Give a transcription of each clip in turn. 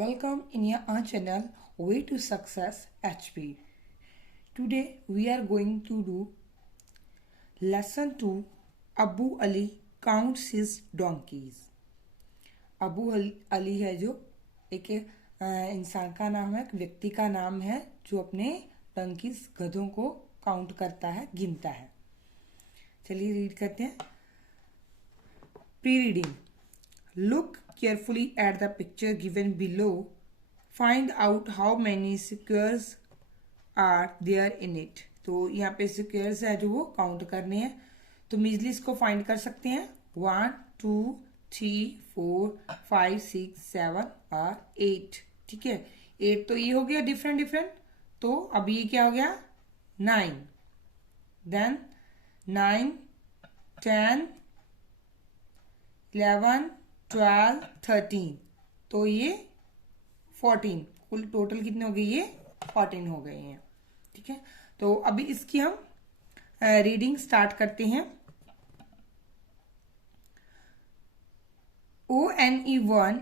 Welcome in our channel Way to Success HP. Today we are going to do lesson 2. Abu Ali counts his donkeys. Abu Ali है जो एक इंसान का नाम है, एक व्यक्ति का नाम है जो अपने डंकीज गधों को काउंट करता है, गिनता है. चलिए रीड करते हैं. Pre reading. Look carefully at the picture given below. Find out how many squares are there in it. तो यहाँ पे squares है जो वो काउंट करने हैं. तो इजीली इसको फाइंड कर सकते हैं. 1 2 3 4 5 6 7 और 8. ठीक है, 8 तो ये हो गया डिफरेंट. तो अब ये क्या हो गया 9. देन 9 10 11 12 13. तो ये 14. कुल टोटल कितने हो गए? ये 14 हो गए हैं. ठीक है, तो अभी इसकी हम रीडिंग स्टार्ट करते हैं. ONE1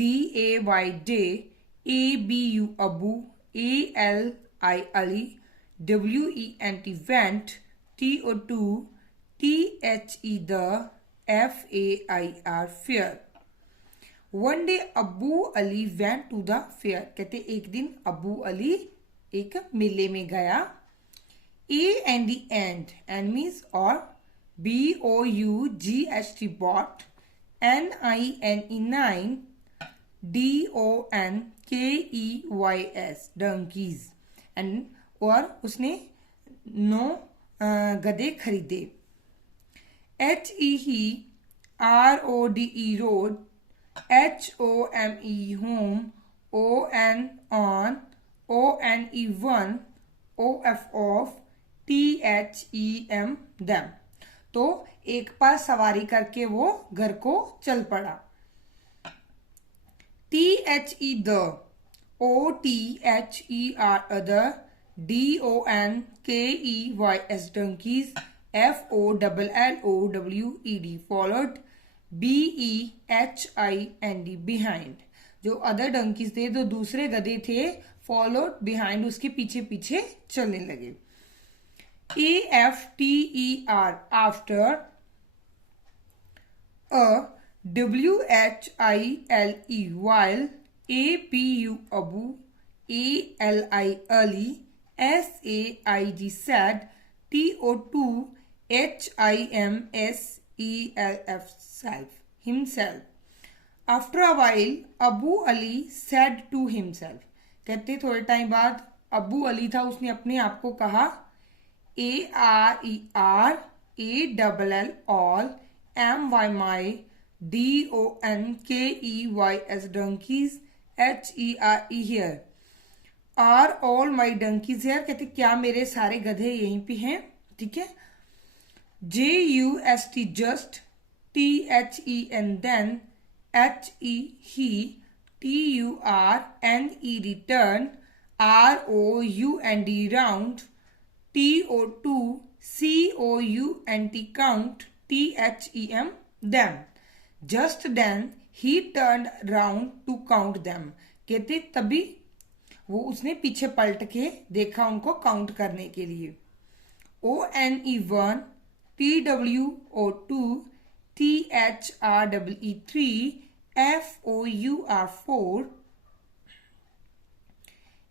DAY day, ABU Abu, ALI Ali, WENT went, TO2 THE the, FAIR fair. One day Abu Ali went to the fair. कहते एक दिन अबू अली एक मेले में गया. A and the and means or, BOUGHT bought, NINE DONKEYS donkeys and और उसने 9 गधे खरीदे. HERODE road, HOME home, ON ONE1 OF off, THEM them. तो एक बार सवारी करके वो घर को चल पड़ा. THE the, OTHER other, DONKEYS donkeys, FOLLOWED followed, BEHIND behind. जो अदर डंकीज थे, जो दूसरे गधे थे, फॉलोड बिहाइंड उसके पीछे पीछे चलने लगे. AFTER after, WHILE while, APU Abu, ALI Ali, SAID sad, TO2 HIMSELF self, himself. After a while Abu Ali said to himself. कहते थोड़े टाइम बाद अबू अली था, उसने अपने आप को कहा. ARER ALL all, MY DONKEYS donkeys, HERE here. Are all my donkeys here? कहते क्या मेरे सारे गधे यहीं पे हैं? ठीक है. JUST just, THEN then, HE TURNE return, ROUND round, TO2 COUNT count, THEM them. Just then he turned round to count them. कहते तभी वो उसने पीछे पलट के देखा उनको काउंट करने के लिए. ONE1 TWO2 THREE3 FOUR4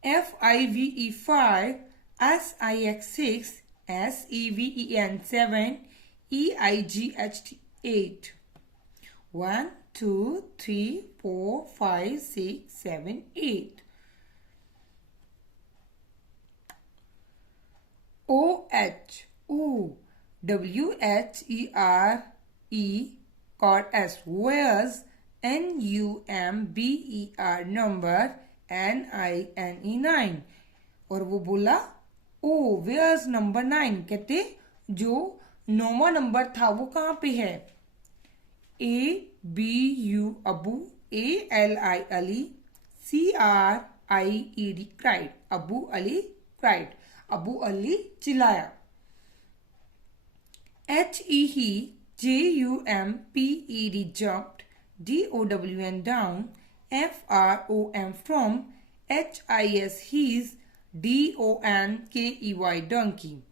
FIVE5 SIX6 SEVEN7 EIGHT8. 1 2 3 4 5 6 7 8. OH WHERE chord S where's, NUMBER number, NINE 9. और वो बोला ओ where's नंबर 9. कहते जो 9वां नंबर था वो कहाँ पे है? ABU Abu, ALI Ali, CRIED cried. Abu Ali cried. Abu Ali चिल्लाया. HEJUMPED jumped, DOWN down, From, his, donkey, donkey.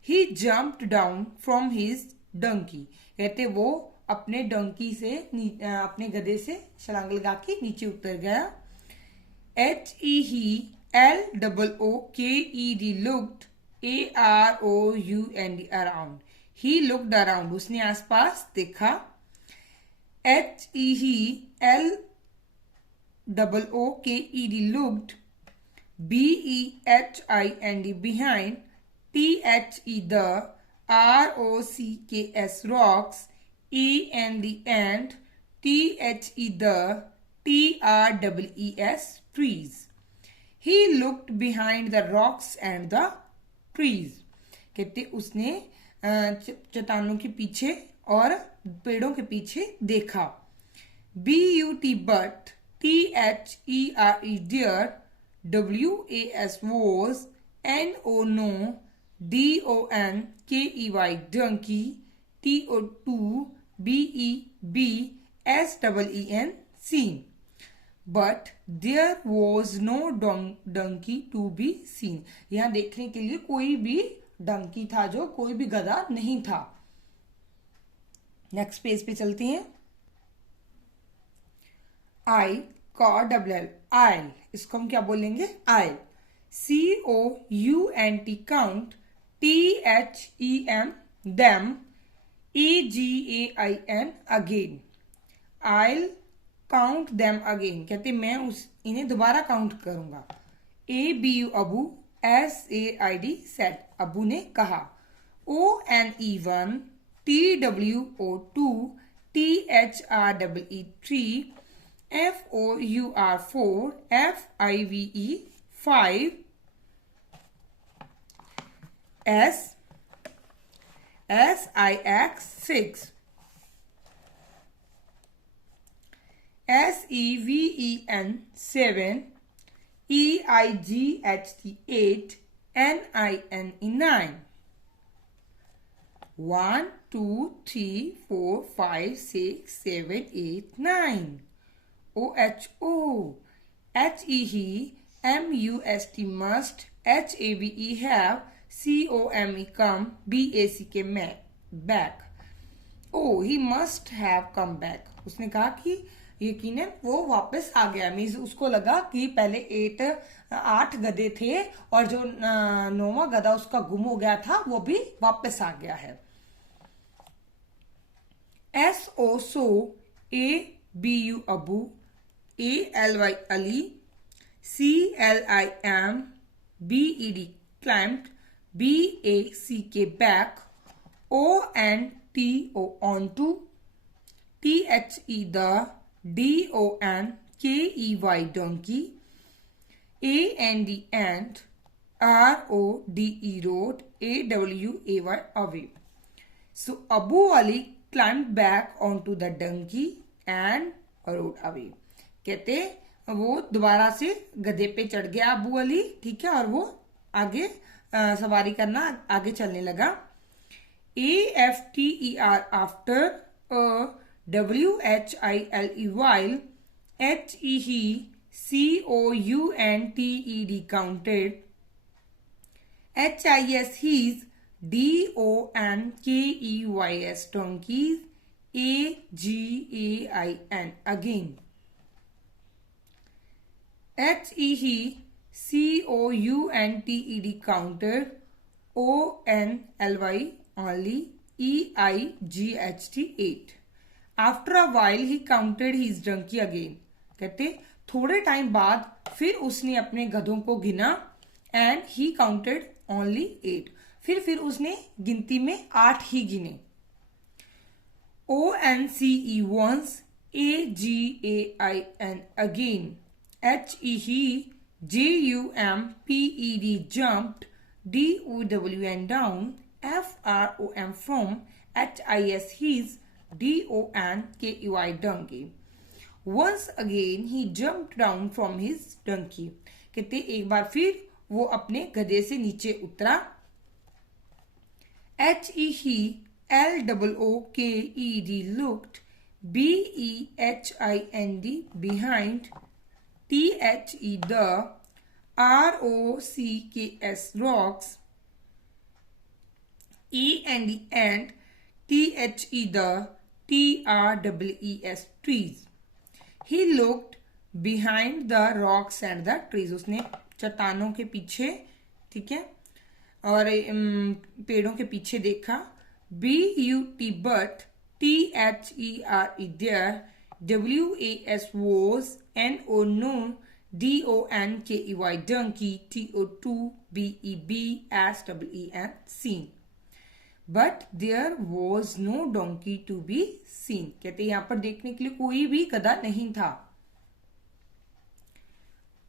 He jumped down from his donkey. कहते वो अपने डंकी से अपने गधे से छलांग लगा के नीचे उतर गया. HELOOKED looked AROUND around. He looked around. उसने आसपास देखा. HELOOKED looked BEHIND behind. THE ROCKS rocks. AND THE TREES trees. He looked behind the rocks and the trees. कहते उसने चट्टानों के पीछे और पेड़ों के पीछे देखा. BUT but THERE deer. WAS was. NO no. DONKEY donkey. TO2 BEB SEEN seen. But there was no donkey to be seen. यहाँ देखने के लिए कोई भी डंकी था, जो कोई भी गधा नहीं था. नेक्स्ट पेज पे चलते हैं. ICOUNT. इसको हम क्या बोलेंगे? I. COUNT count. THEM them. EGAIN again. I'll count them again. कहते मैं इन्हें दोबारा काउंट करूंगा. ABU Abu. SAID said. Abu ने कहा. ONE1. TWO2. THREE 3. FOUR 4. FIVE 5. SIX 6. SEVEN 7. EIGHT 8. NINE 9. 1 2 3 4 5 6 7 8 9. OHO. HEHE. MUST must. HAVE have. COME come. BACK back. Oh, he must have come back. उसने कहा कि यकीनन वो वापस आ गया. मीन्स उसको लगा कि पहले 8 गधे थे और जो 9वां गधा उसका गुम हो गया था वो भी वापस आ गया है. SO so. ABU Abu. ALY Ali. CLIM. BED climbed. BACK back. ONTO onto. THE the. DONKEY donkey. AND RODE road. AWAY away. So Abu Ali climbed back onto the donkey and rode away. कहते वो दोबारा से गधे पे चढ़ गया अबू अली. ठीक है, और वो आगे सवारी करना आगे चलने लगा. AFTER after. WHILE while. HEHE COUNTED counted. HIS his. DONKEYS donkeys. AGAIN again. HEHE COUNTED counted. ONLY only. EIGHT 8. After a while he counted his donkey again. कहते थोड़े टाइम बाद फिर उसने अपने गधों को गिना. And he counted only 8. फिर उसने गिनती में 8 ही गिने. ONCE once. AGAIN again. HEHE JUMPED jumped. DOWN down. FROM from. HIS his. DONKEY donkey. Once again he jumped down from his donkey. कहते एक बार फिर वो अपने गधे से नीचे उतरा. HEHE LOOKED looked BEHIND, behind. THE, the. ROCKS, rocks. and. THE, the. TREES, trees. He looked behind the rocks and the trees. उसने चट्टानों के पीछे, ठीक है, और पेड़ों के पीछे देखा. BUT, but. THERE, there. WAS, was. NO, no. DONKEY, donkey. TO2, BEB, SEEN, seen. But there was no donkey to be seen. कहते हैं यहां पर देखने के लिए कोई भी गधा नहीं था.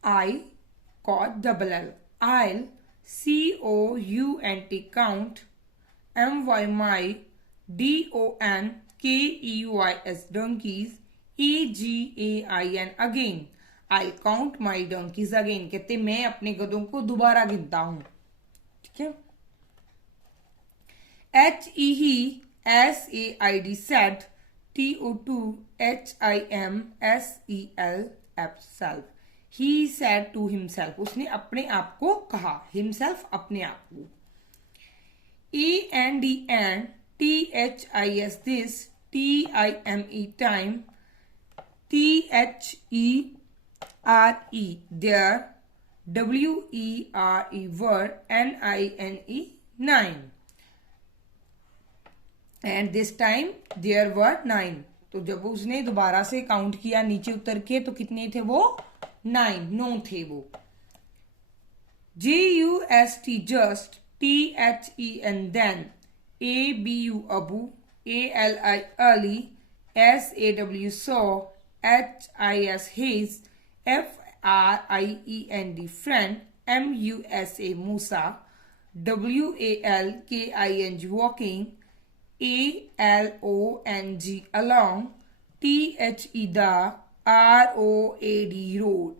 I, caught, double L. I'll, COUNT, count. MY, my. DONKEYS, donkeys. AGAIN, again. I'll count my donkeys again. कहते मैं अपने गधों को दोबारा गिनता हूं. ठीक है. HESAID, said. TO2 HIMSEL, self. He said to himself. उसने अपने आप को कहा. himself, अपने आप को. AND, THIS, this. TIME, time. THERE, there. WERE, were. NINE, nine. And this time there were 9. तो जब उसने दोबारा से काउंट किया नीचे उतर के तो कितने थे वो? 9 थे वो. JUST, just. THEN, then. ABU, abu. ALI, early. SAW, saw. HIS, his. FRIEND, friend. MUSA, Musa. WALKING, walking. ALONG, along. THE, the. ROAD, road.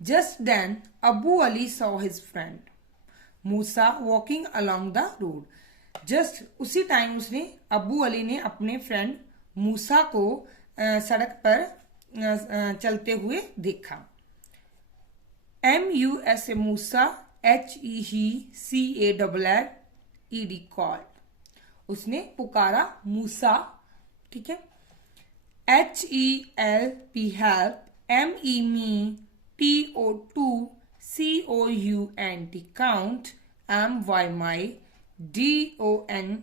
Just then, Abu Ali saw his friend Musa walking along the road. Just उसी time उसने अबू अली ने अपने friend मूसा को सड़क पर चलते हुए देखा. MUSA, मूसा. HECARRED, called. उसने पुकारा मूसा. ठीक है. HELP, help. ME, me. TO2 COUNT, count. MY, my. DONKEYS,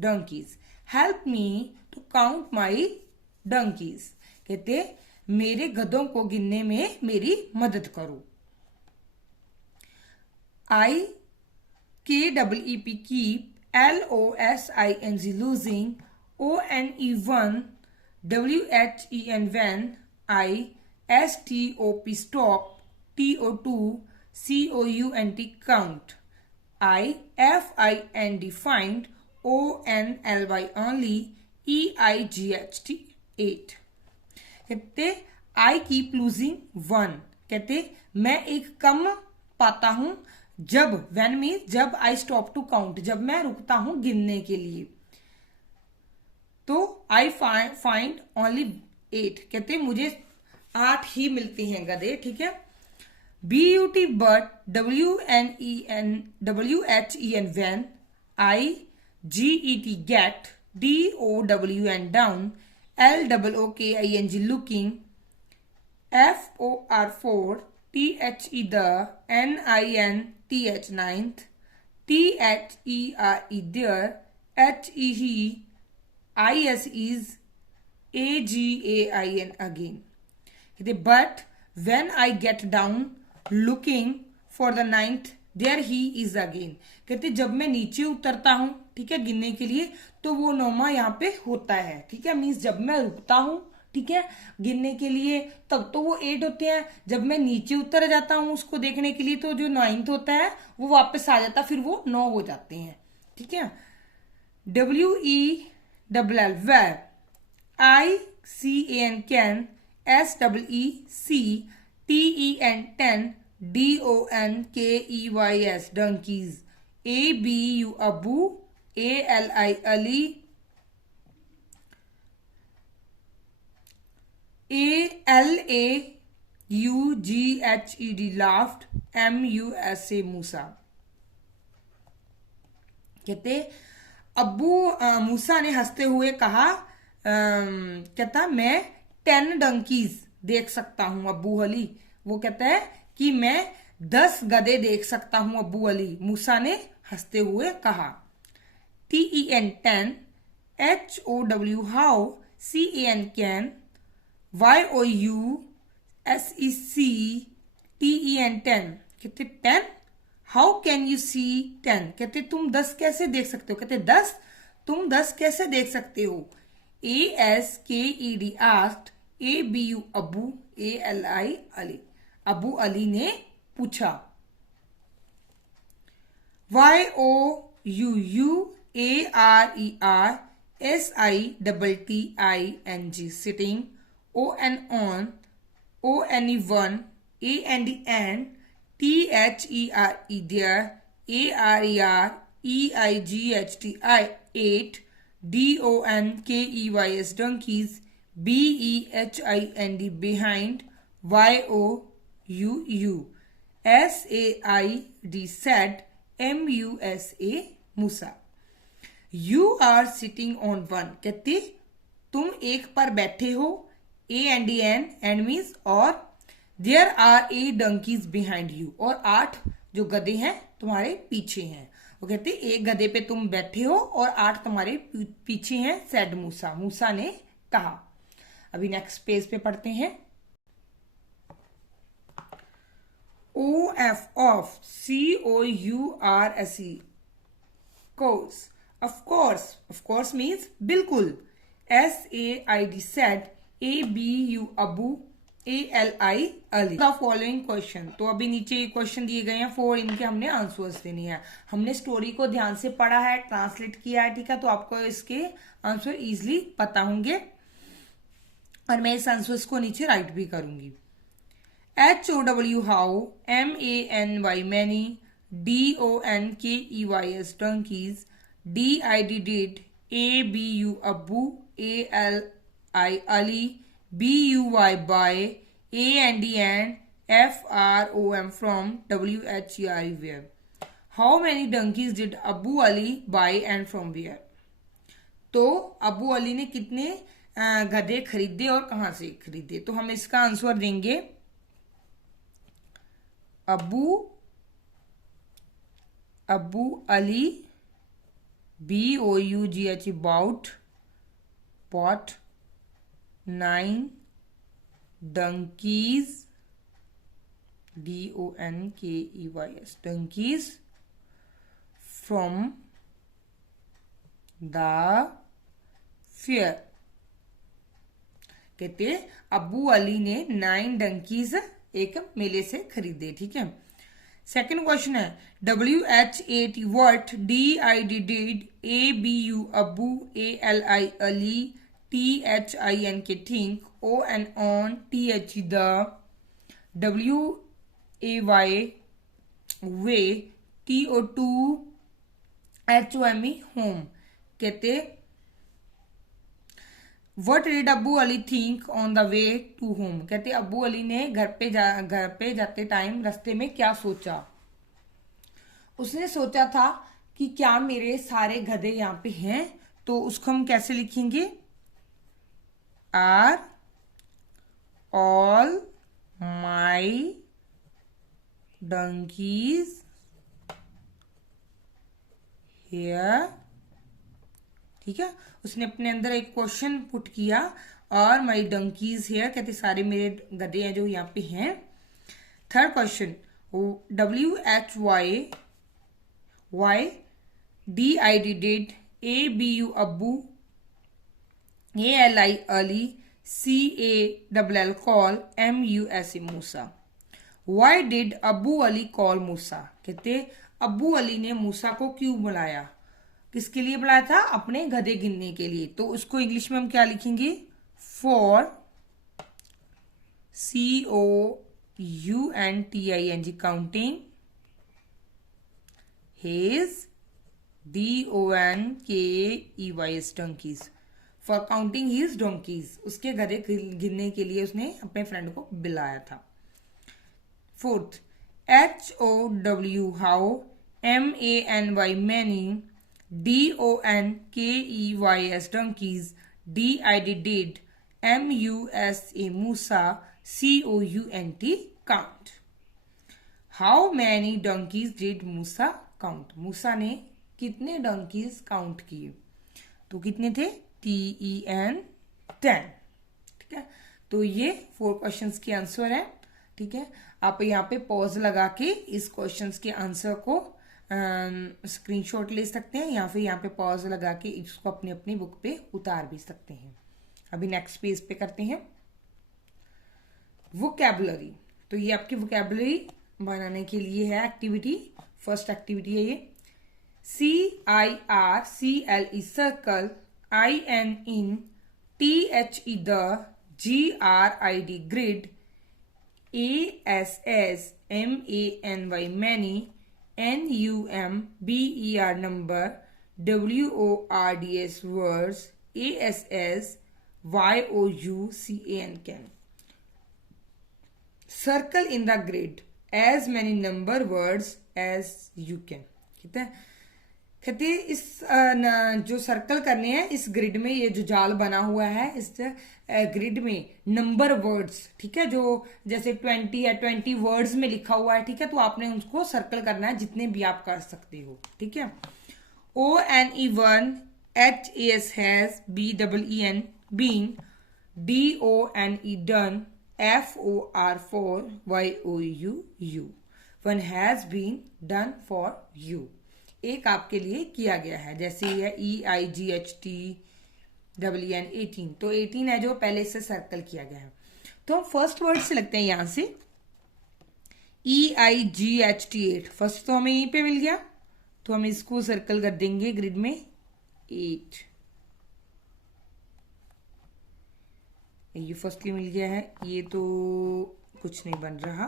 donkeys. Help me to count my donkeys. कहते मेरे गधों को गिनने में मेरी मदद करो. IKEEP, keep. LOSING, losing. ONE1, WHEN, when. ISTOP, stop. TO2 COUNT, count. IFIND, find. ONLY, only. EIGHT, 8. कहते I keep losing 1. कहते मैं एक कम पाता हूं जब. when means जब I stop to count, जब मैं रुकता हूं गिनने के लिए. तो I find only 8. कहते मुझे 8 ही मिलती हैं गधे. ठीक है. BUT, but. WHEN, when. IGET, get. DOWN, down. LOOKING, looking. FOR, THE, the. NINTH, ninth. THERE, there. HEHIS, is. AGAIN, again. But when I get down looking for the ninth, there he is again. कहते जब मैं नीचे उतरता हूं, ठीक है, गिनने के लिए, तो वो 9वां यहाँ पे होता है. ठीक है. मीन्स जब मैं रुकता हूं, ठीक है, गिनने के लिए, तब तो वो 8 होते हैं. जब मैं नीचे उतर जाता हूं उसको देखने के लिए, तो जो 9th होता है वो वापस आ जाता, फिर वो 9 हो जाते हैं. ठीक है. WELL, where. ICAN, can. SEEC, TEN, 10. DONKEYS, donkeys. ABU, abu. ALI Ali, ALAUGHED laughed, MUSA मूसा। कहते अब्बू मूसा ने हंसते हुए कहा, कहता मैं 10 डंकीज देख सकता हूं अब्बू अली। वो कहता है कि मैं 10 गधे देख सकता हूं अब्बू अली, मूसा ने हंसते हुए कहा। TEN 10, HOW how, CAN can, YOUSEC TEN 10, कहते 10 हाउ कैन यू सी 10, कहते तुम 10 कैसे देख सकते हो, कहते 10 तुम 10 कैसे देख सकते हो। ASKED asked, ABU Abu, ALI Ali, Abu Ali ने पूछा। YOUUARERSITTING sitting, ON on, ONE1, AND THERE there, ARER EIGHT 8, DONKEYS donkeys, BEHIND behind, YOUU SAID said, MUSA Musa. You are sitting on one, कहते तुम एक पर बैठे हो, AND means और, There are 8 donkeys behind you, और 8 जो गधे हैं तुम्हारे पीछे हैं। वो कहते एक गधे पे तुम बैठे हो और 8 तुम्हारे पीछे हैं, said मूसा, मूसा ने कहा। अभी नेक्स्ट पेज पे पढ़ते हैं। OF of, COURSE course, of course means बिल्कुल, SAID said, ABU Abu, ALI Ali. The following question, तो अभी नीचे क्वेश्चन दिए गए हैं 4, इनके हमने आंसर्स देने हैं। हमने स्टोरी को ध्यान से पढ़ा है, ट्रांसलेट किया है, ठीक है, तो आपको इसके आंसर इजीली पता होंगे और मैं इस आंसर्स को नीचे राइट भी करूंगी। HOW how, MANY many, DONKEYS donkeys, DID did, ABU अब्बू, ALI Ali, BUY by, AND FROM from, WHERE where। How many donkeys did Abu Ali buy and from where? तो अबू अली ने कितने गधे खरीदे और कहां से खरीदे, तो हम इसका आंसर देंगे Abu Ali BOUGH bought 9 donkeys, DONKEYS donkeys from the fair। कहते अबू अली ने 9 डंकीज एक मेले से खरीदे, ठीक है। सेकंड क्वेश्चन है WH8 what, DID did, ABU Abu, ALI Ali, THINK think, ON on, THE the, WAY way, TO2 HOME home। कहते What did Abu Ali think on the way to home, कहते अबू अली ने घर पे जाते टाइम रास्ते में क्या सोचा। उसने सोचा था कि क्या मेरे सारे गधे यहाँ पे हैं, तो उसको हम कैसे लिखेंगे, Are all my donkeys here, ठीक है। उसने अपने अंदर एक क्वेश्चन पुट किया, और माई डंकीज हेयर, कहते सारे मेरे गधे हैं जो यहाँ पे हैं। Third question WHY DID did, ABU अब्बू, ALI Ali, CALL call, MUSA Musa. Why did Abu Ali call मूसा, कहते अबू अली ने मूसा को क्यों बुलाया, किसके लिए बुलाया था, अपने गधे गिनने के लिए। तो उसको इंग्लिश में हम क्या लिखेंगे, for COUNTING counting his DONKEYS donkeys for counting his donkey's, उसके गधे गिनने के लिए उसने अपने फ्रेंड को बुलाया था। Fourth, HOW how, MANY many, DONKEYS donkeys, DID did, MUSA Musa, COUNT count। How many donkeys did Musa count, Musa ने कितने डोंकीज काउंट किए, तो कितने थे, TEN 10। ठीक है, तो ये 4 क्वेश्चंस के आंसर है। ठीक है, आप यहाँ पे पॉज लगा के इस क्वेश्चंस के आंसर को स्क्रीनशॉट ले सकते हैं, या फिर यहाँ पे पॉज लगा के इसको अपनी अपनी बुक पे उतार भी सकते हैं। अभी नेक्स्ट पेज पे करते हैं वोकैबुलरी। तो ये आपकी वोकैबुलरी बनाने के लिए है एक्टिविटी। फर्स्ट एक्टिविटी है ये, CIRCLE circle, IN in, THE the, GRID grid, ASSMANY many, NUMBER number, WORDS words, ASSYOUCAN can. Circle in the grid as many number words as you can। ठीक है, कहते हैं इस जो सर्कल करने हैं इस ग्रिड में, ये जो जाल बना हुआ है इस ग्रिड में नंबर वर्ड्स, ठीक है, जो जैसे 20 या 20 वर्ड्स में लिखा हुआ है। ठीक है, तो आपने उसको सर्कल करना है, जितने भी आप कर सकते हो। ठीक है, ONE1 HAS has, BEEN been, DONE done, FOR YOU one has been done for you, एक आपके लिए किया गया है। जैसे ये EIGHT 18, तो 18 है जो पहले से सर्कल किया गया है। तो हम फर्स्ट वर्ड से लगते हैं यहां से, EIGHT 8, फर्स्ट तो हमें यहीं पे मिल गया, तो हम इसको सर्कल कर देंगे ग्रिड में 8। ये फर्स्टली मिल गया है, ये तो कुछ नहीं बन रहा।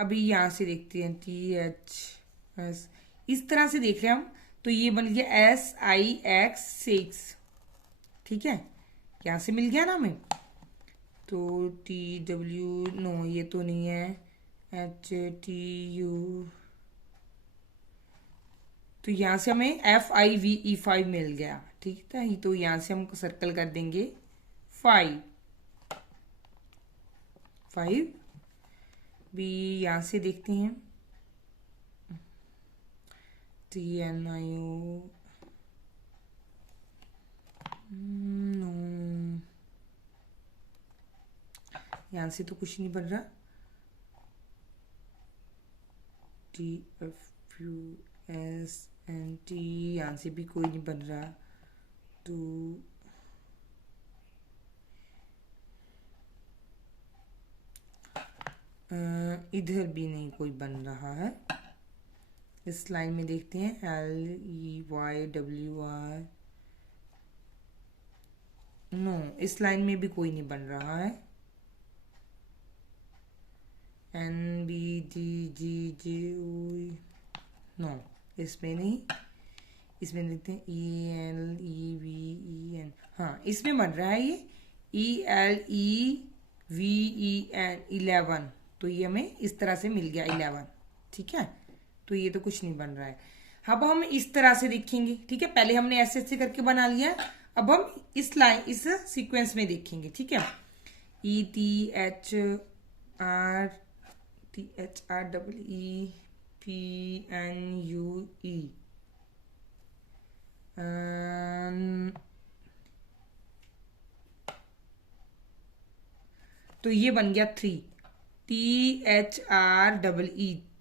अभी यहां से देखते हैं THS, इस तरह से देख रहे हैं हम, तो ये बन गया SIX 6। ठीक है, यहां से मिल गया ना हमें, तो TW, नो ये तो नहीं है, HTU, तो यहां से हमें FIVE 5 मिल गया। ठीक है, तो यहां से हम सर्कल कर देंगे 5 भी। यहां से देखते हैं TNIO, नो, यहां से तो कुछ नहीं बन रहा। TFUSNT, यहां से भी कोई नहीं बन रहा। तो इधर भी नहीं कोई बन रहा है। इस लाइन में देखते हैं LEYWR, नो, इस लाइन में भी कोई नहीं बन रहा है। NBGGJO, नो, इसमें नहीं। इसमें देखते हैं ELEVEN, हाँ इसमें बन रहा है ये ELEVEN 11, तो ये हमें इस तरह से मिल गया 11। ठीक है, तो ये तो कुछ नहीं बन रहा है। अब हम इस तरह से देखेंगे। ठीक है, पहले हमने ऐसे ऐसे करके बना लिया, अब हम इस लाइन, इस सीक्वेंस में देखेंगे। ठीक है, THREEPNUE, तो ये बन गया 3, THREE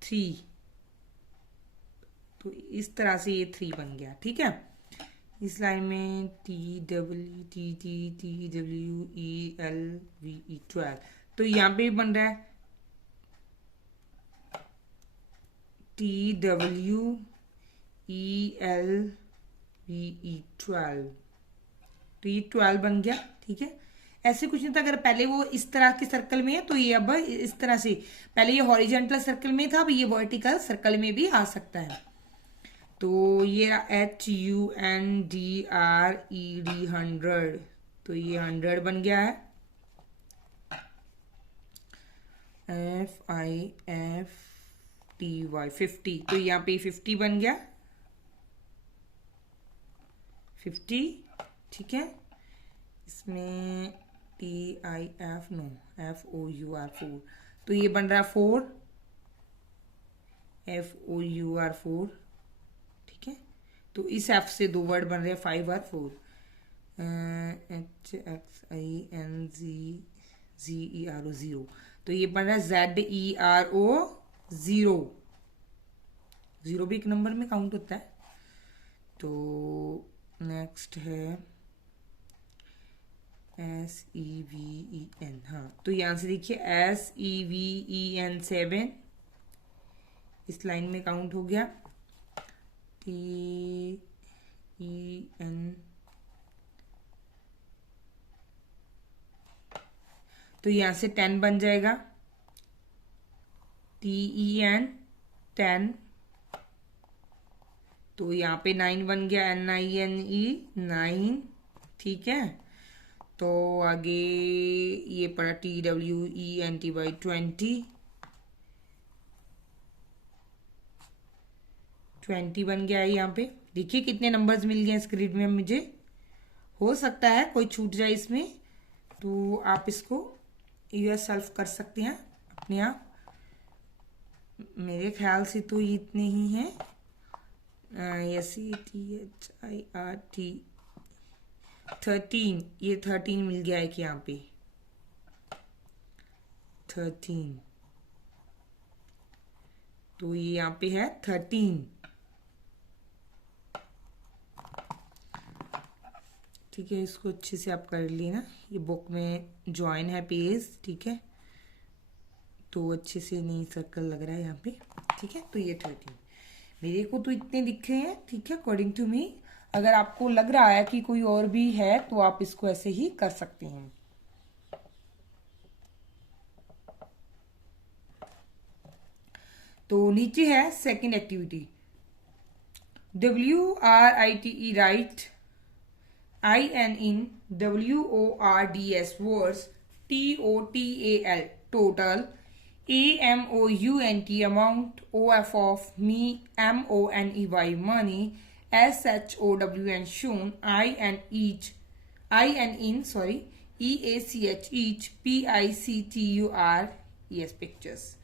3, तो इस तरह से ये 3 बन गया। ठीक है, इस लाइन में TWELVE 12, तो यहाँ पे भी बन रहा है TWELVE 12, तो ये 12 बन गया। ठीक है, ऐसे कुछ नहीं था। अगर पहले वो इस तरह के सर्कल में है तो ये अब इस तरह से, पहले ये हॉरिजेंटल सर्कल में था, अब ये वर्टिकल सर्कल में भी आ सकता है। तो ये HUNDRED 100, तो ये 100 बन गया है। FIFTY 50, तो यहाँ पे 50 बन गया, 50, ठीक है। इसमें TIF नो, FOUR 4, तो ये बन रहा है 4, FOUR 4, ठीक है। तो इस F से दो वर्ड बन रहे हैं 5 और 4, HXINZERO 0, तो ये बन रहा है ZERO 0, 0 भी एक नंबर में काउंट होता है। तो नेक्स्ट है SEVEN, हाँ, तो यहाँ से देखिए SEVEN 7 इस लाइन में काउंट हो गया। TEN, तो यहाँ से 10 बन जाएगा, TEN 10, तो यहाँ पे 9 बन गया, NINE 9, ठीक है। तो आगे ये पड़ा TWENTY 20 बन गया है। यहाँ पे देखिए कितने नंबर्स मिल गए स्क्रीन में मुझे। हो सकता है कोई छूट जाए इसमें, तो आप इसको योरसेल्फ कर सकते हैं अपने आप। मेरे ख्याल से तो ये इतने ही हैं। SETHIRT 13, ये 13 मिल गया है कि यहाँ पे 13, तो ये यहाँ पे है 13, ठीक है। इसको अच्छे से आप कर लेना, ये बुक में ज्वाइन है पेज, ठीक है। तो अच्छे से नहीं सर्कल लग रहा है यहाँ पे, ठीक है। तो ये 13, मेरे को तो इतने दिख रहे हैं, ठीक है, अकॉर्डिंग टू मी। अगर आपको लग रहा है कि कोई और भी है तो आप इसको ऐसे ही कर सकते हैं। तो नीचे है second activity, WRITE right IN in WORDS words, TOTAL total, AMOUNT amount, OF of me, MONEY money, SHOWN shown, IN in EACH each, PICTUR yes pictures.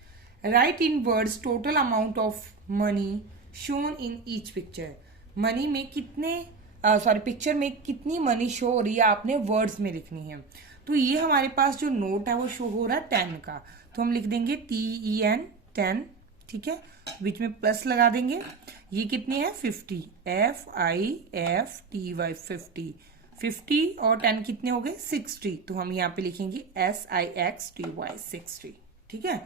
Write in words total amount of money shown in each picture. Money में कितने picture में कितनी money show हो रही है आपने words में लिखनी है। तो ये हमारे पास जो नोट है वो शो हो रहा है 10 का, तो हम लिख देंगे TEN 10, ठीक है, बीच में प्लस लगा देंगे। ये कितनी है 50, FIFTY 50, 50 और 10 कितने हो गए 60, तो हम यहाँ पे लिखेंगे SIXTY 60, ठीक है।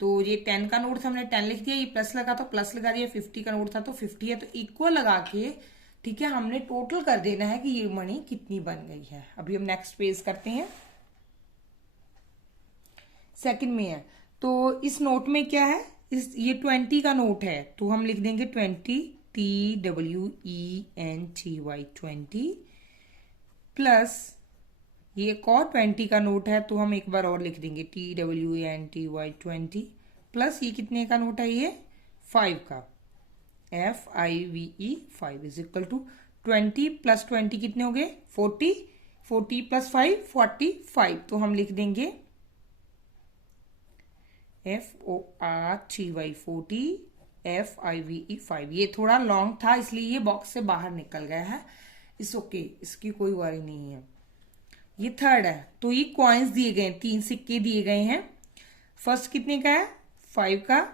तो ये 10 का नोट था, हमने 10 लिख दिया, ये प्लस लगा तो प्लस लगा दिया, 50 का नोट था तो 50 है, तो इक्वल लगा के, ठीक है, हमने टोटल कर देना है कि ये मनी कितनी बन गई है। अभी हम नेक्स्ट पेज करते हैं, सेकंड में है। तो इस नोट में क्या है, ये 20 का नोट है, तो हम लिख देंगे 20, TWENTY 20, प्लस ये एक और 20 का नोट है, तो हम एक बार और लिख देंगे TWENTY 20, प्लस ये कितने का नोट है, ये 5 का, FIVE 5 is equal to 20 plus 20 कितने हो गए 40, 40 प्लस 5 45, तो हम लिख देंगे FORTY 40, FIVE 5। ये थोड़ा लॉन्ग था इसलिए ये बॉक्स से बाहर निकल गया है, इस ओके, इसकी कोई वरी नहीं है। ये थर्ड है, तो ये कॉइन्स दिए गए हैं, 3 सिक्के दिए गए हैं। फर्स्ट कितने का है 5 का,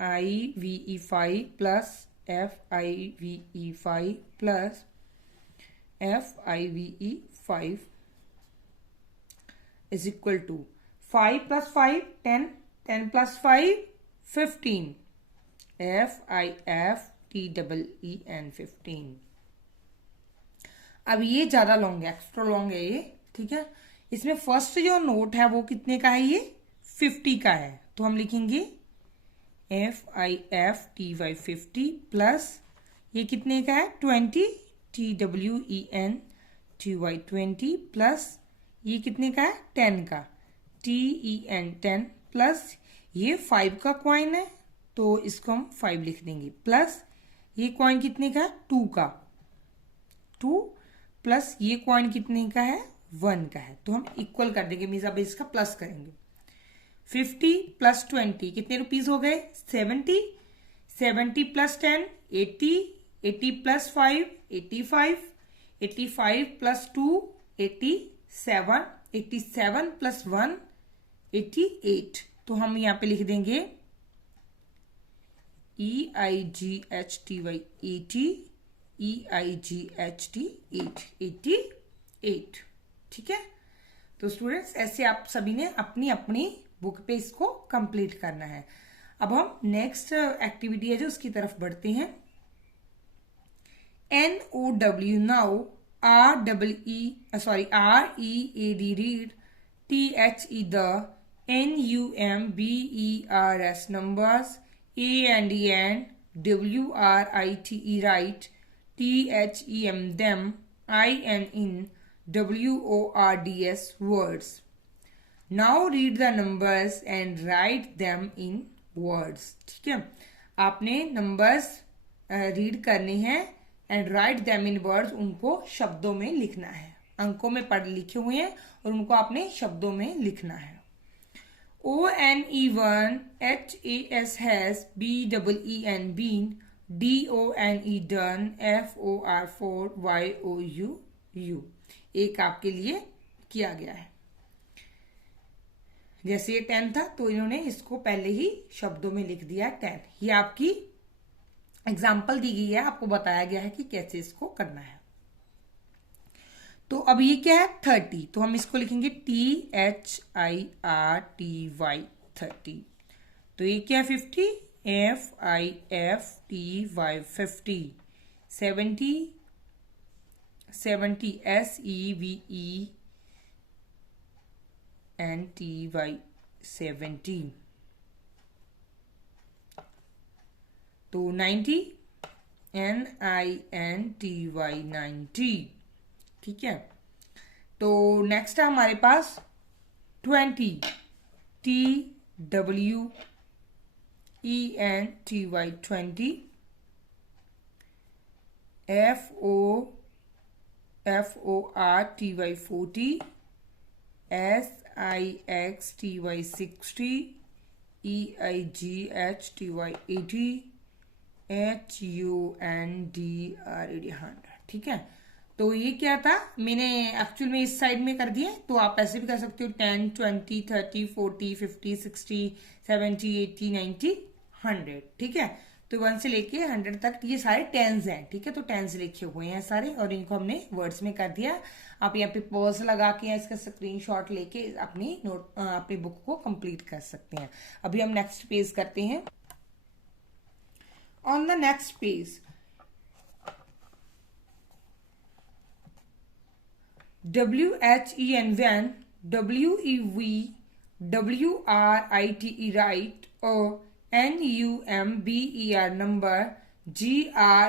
FIVE 5 plus FIVE 5 plus FIVE 5 is equal to 5 plus 5 10, 10 plus 5 15, FIFTEEN 15। अब ये ज्यादा लॉन्ग है, एक्स्ट्रा लॉन्ग है ये, ठीक है। इसमें फर्स्ट जो नोट है वो कितने का है, ये 50 का है, तो हम लिखेंगे FIFTY 50 प्लस ये कितने का है 20 TWENTY 20 प्लस ये कितने का है 10 का TEN 10 प्लस ये 5 का कॉइन है तो इसको हम 5 लिख देंगे, प्लस ये कॉइन कितने का है 2 का 2 प्लस ये कॉइन कितने का है 1 का है, तो हम इक्वल कर देंगे, मीन्स अब इसका प्लस करेंगे। 50 प्लस 20 कितने रुपीज हो गए 70, 70 प्लस 10 80, 80 प्लस 5 85, 85 प्लस 2 87, 87 प्लस 1 88, तो हम यहाँ पे लिख देंगे EIGHTY 80 EIGHT 88, ठीक है। तो स्टूडेंट्स ऐसे आप सभी ने अपनी अपनी बुक पे इसको कंप्लीट करना है। अब हम नेक्स्ट एक्टिविटी है जो उसकी तरफ बढ़ते हैं। NOW now READ read, THE the, NUMBERS numbers, AND WRITE write, THEM them, IN WORDS words. Now read the numbers and write them in words. ठीक है, आपने नंबर्स रीड करने हैं and write them in words, उनको शब्दों में लिखना है। अंकों में पढ़ लिखे हुए हैं और उनको आपने शब्दों में लिखना है। ONE1 HAS has, BEEN been, DONE done, FOR YOU एक आपके लिए किया गया है। जैसे ये 10 था तो इन्होंने इसको पहले ही शब्दों में लिख दिया 10। ये आपकी एग्जाम्पल दी गई है, आपको बताया गया है कि कैसे इसको करना है। तो अब ये क्या है 30, तो हम इसको लिखेंगे THIRTY 30। तो ये क्या है 50 FIFTY 50, 70 SEVENTY 70, तो 90 NINTY 90, ठीक है। तो नेक्स्ट है हमारे पास 20 TWENTY 20, FORTY 40, SIXTY 60, EIGHTY 80, HUNDRED 100, ठीक है। तो ये क्या था, मैंने एक्चुअल में इस साइड में कर दिया, तो आप ऐसे भी कर सकते हो 10 20 30 40 50 60 70 80 90 100, ठीक है। तो 1 से लेके 100 तक ये सारे टेंस हैं, ठीक है। तो टेंस लिखे हुए हैं सारे और इनको हमने वर्ड्स में कर दिया। आप यहाँ पे पॉज लगा के इसका स्क्रीनशॉट लेके अपनी बुक को कंप्लीट कर सकते हैं। अभी हम नेक्स्ट पेज करते हैं। On the next page WHEN when, WEV WRITE write, or NUMBER number, GREATER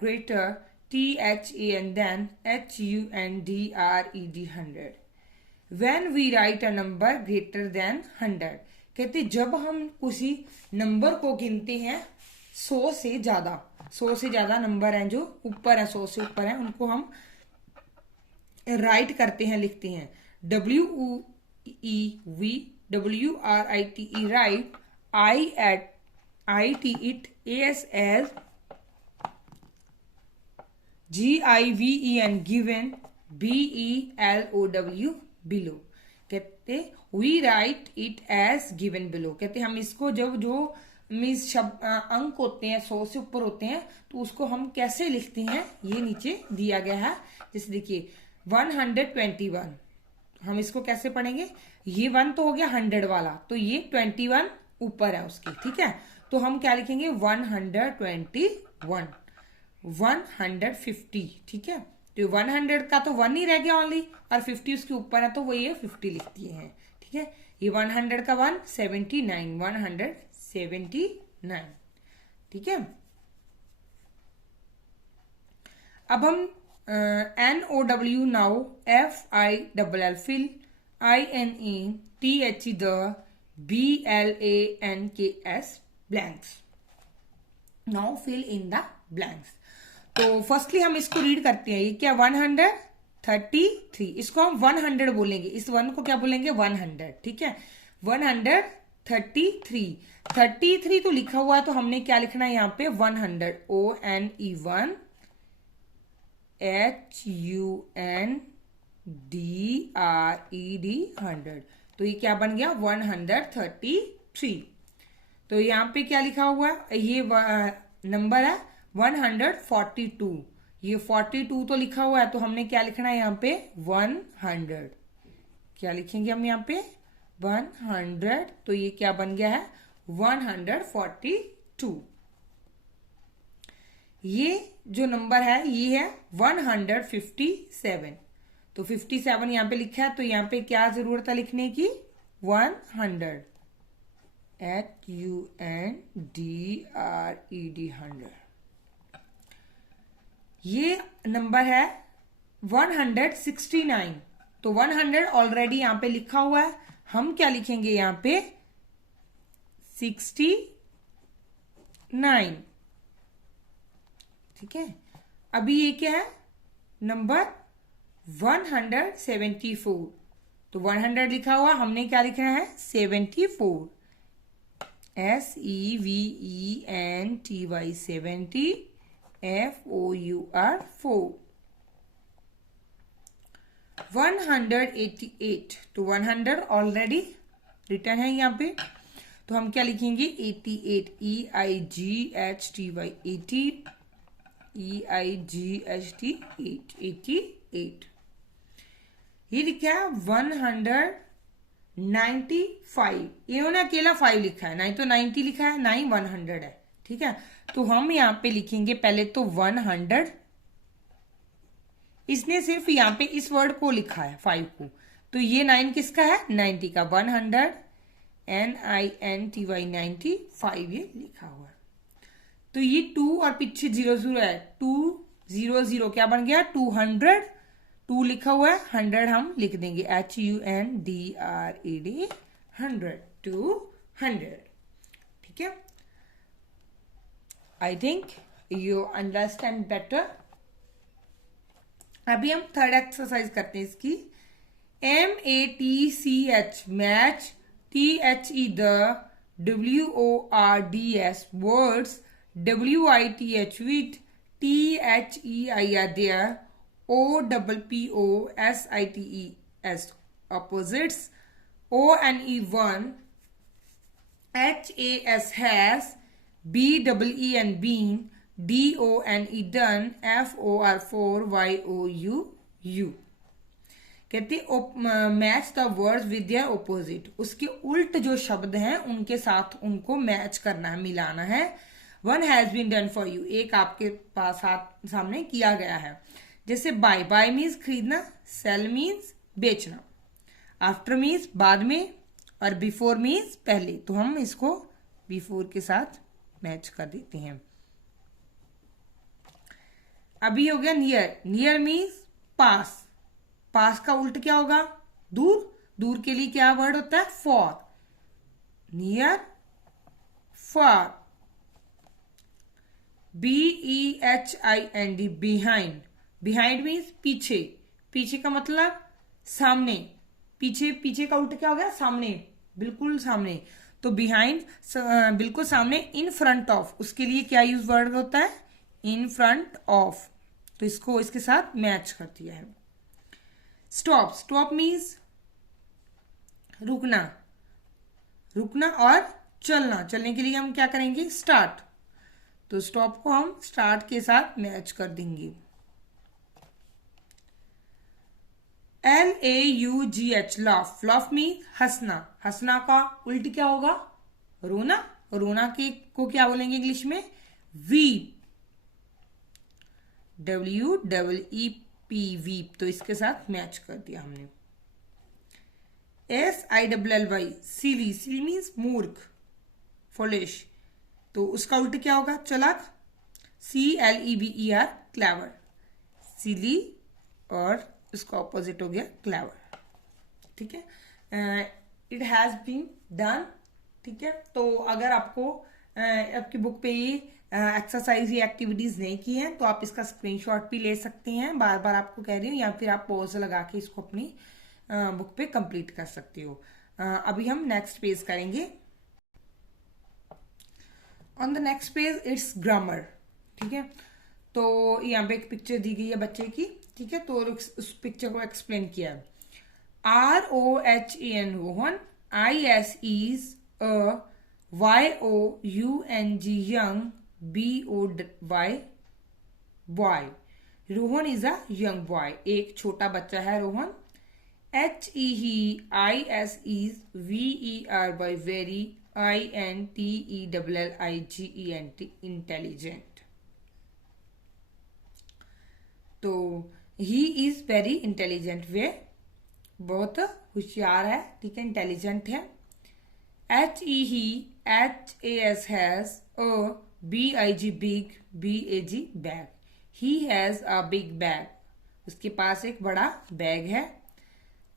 greater, THEN then, HUNDRED 100। When we write a number greater than 100, कहते जब हम किसी नंबर को गिनते हैं 100 से ज्यादा नंबर हैं जो ऊपर है 100 से ऊपर है, उनको हम राइट करते हैं, लिखते हैं WEV WRITE right, IT it, AS GIVEN given, BELOW below, कहते we write it as given below, कहते हम इसको जब जो मीन्स शब्द अंक होते हैं 100 से ऊपर होते हैं तो उसको हम कैसे लिखते हैं ये नीचे दिया गया है। जैसे देखिए 121, हम इसको कैसे पढ़ेंगे, ये 1 तो हो गया 100 वाला, तो ये 21 ऊपर है उसके, ठीक है। तो हम क्या लिखेंगे 121 150, ठीक है। तो 100 का तो 1 ही रह गया ओनली, और 50 उसके ऊपर है तो वो ये 50 लिख दिए हैं। ठीक है, ये 100 का 1 79, 179। ठीक है, अब हम NOW now FILL fill INETHE the BLANKS blanks. Now fill in the blanks. तो फर्स्टली हम इसको रीड करते हैं। ये क्या 133, इसको हम 100 बोलेंगे, इस 1 को क्या बोलेंगे 100। ठीक है, 133, 33 तो लिखा हुआ है तो हमने क्या लिखना है यहाँ पे 100, ONE1 HUNDRED 100। तो ये क्या बन गया 133। तो यहाँ पे क्या लिखा हुआ है, ये नंबर है 142। ये 42 तो लिखा हुआ है तो हमने क्या लिखना है यहाँ पे 100। क्या लिखेंगे हम यहाँ पे 100। तो ये क्या बन गया है 142। ये जो नंबर है ये है 157। तो 57 यहाँ पे लिखा है तो यहाँ पे क्या जरूरत है लिखने की 100, HUNDRED 100। ये नंबर है 169। तो 100 ऑलरेडी यहाँ पे लिखा हुआ है, हम क्या लिखेंगे यहाँ पे 69। ठीक है, अभी ये क्या है नंबर 174। तो 100 लिखा हुआ, हमने क्या लिखना है 74, SEVENTY 70 FOUR 4। 188, तो 100 ऑलरेडी रिटर्न है यहाँ पे तो हम क्या लिखेंगे 88, EIGHTY 80, EIGHT 88। ये लिखा है 195। इन्होंने अकेला 5 लिखा है, नहीं तो 90 लिखा है, ना ही 100 है। ठीक है, तो हम यहाँ पे लिखेंगे पहले तो 100। इसने सिर्फ यहाँ पे इस वर्ड को लिखा है 5 को, तो ये 9 किसका है 90 का 100 NINTY 95 ये लिखा हुआ है। तो ये 2 और पीछे 00 है, 200 क्या बन गया 200। 2 लिखा हुआ है, 100 हम लिख देंगे HUNDRED 100, 200। ठीक है, I think you understand better. अभी हम थर्ड एक्सरसाइज करते हैं इसकी। MATCH match, THE the, WORDS words, WITH with, THEI are there, OPPOSITES opposites, ONE1 HAS has, BEE and been, DONE done, FOR 4YOU। कहते match the words with their opposite, उसके उल्ट जो शब्द हैं उनके साथ उनको मैच करना है, मिलाना है। 1 has been done for you, एक आपके पास सामने किया गया है। जैसे बाय, बाय मीन्स खरीदना, सेल मीन्स बेचना, आफ्टर मीन्स बाद में, और बिफोर मीन्स पहले। तो हम इसको बिफोर के साथ मैच कर देते हैं। अभी हो गया नियर, नियर मीन्स पास, पास का उल्ट क्या होगा दूर, दूर के लिए क्या वर्ड होता है for, near for. BEHIND behind, behind means पीछे, पीछे का मतलब सामने, पीछे, पीछे का उल्ट क्या हो गया सामने, बिल्कुल सामने। तो बिहाइंड बिल्कुल सामने। इन फ्रंट ऑफ, उसके लिए क्या यूज वर्ड होता है इन फ्रंट ऑफ, तो इसको इसके साथ मैच कर दिया है। स्टॉप, स्टॉप मीन्स रुकना, रुकना और चलना, चलने के लिए हम क्या करेंगे स्टार्ट, तो स्टॉप को हम स्टार्ट के साथ मैच कर देंगे। LAUGH लाफ, लाफ मीन हंसना, हंसना का उल्ट क्या होगा रोना, रोना के को क्या बोलेंगे इंग्लिश में वीप। WEEP पी वीप, तो इसके साथ मैच कर दिया हमने। SILLY सिली, सिली मीन्स मूर्ख, फॉलिश, तो उसका उल्टा क्या होगा? चालाक। CLEVER क्लेवर, सिली और उसका ऑपोजिट हो गया क्लेवर। ठीक है, इट हैज बीन डन। ठीक है, तो अगर आपको आपकी बुक पे ये एक्सरसाइज या एक्टिविटीज नहीं की हैं तो आप इसका स्क्रीनशॉट भी ले सकते हैं, बार बार आपको कह रही हूँ, या फिर आप पॉज लगा के इसको अपनी बुक पे कंप्लीट कर सकते हो। अभी हम नेक्स्ट पेज करेंगे। On the next page it's grammar. ठीक है, तो यहाँ पे एक पिक्चर दी गई है बच्चे की। ठीक है, तो उस पिक्चर को एक्सप्लेन किया है। ROHAN Rohan, IS is YOUNG young, BOY boy. Rohan is a young boy, एक छोटा बच्चा है Rohan. HEIS is VER very, INTELLIGENT intelligent. तो ही इज वेरी इंटेलिजेंट, वे बहुत होशियार है। ठीक है, इंटेलिजेंट है। HEHAS has a BIG big, BAG bag, he has a big bag, उसके पास एक बड़ा बैग है।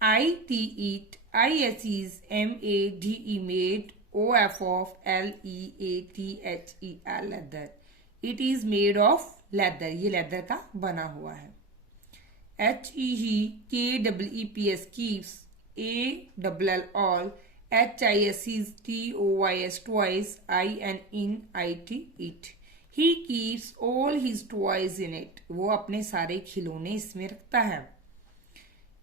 IT eat, IS is MADE made, OF of LEATHER leather, it is made of leather, ये लेदर का बना हुआ है। HEKEEPS keeps, ALL all, HIS is TOYS twice, INIT it, he keeps all his toys in it, वो अपने सारे खिलौने इसमें रखता है।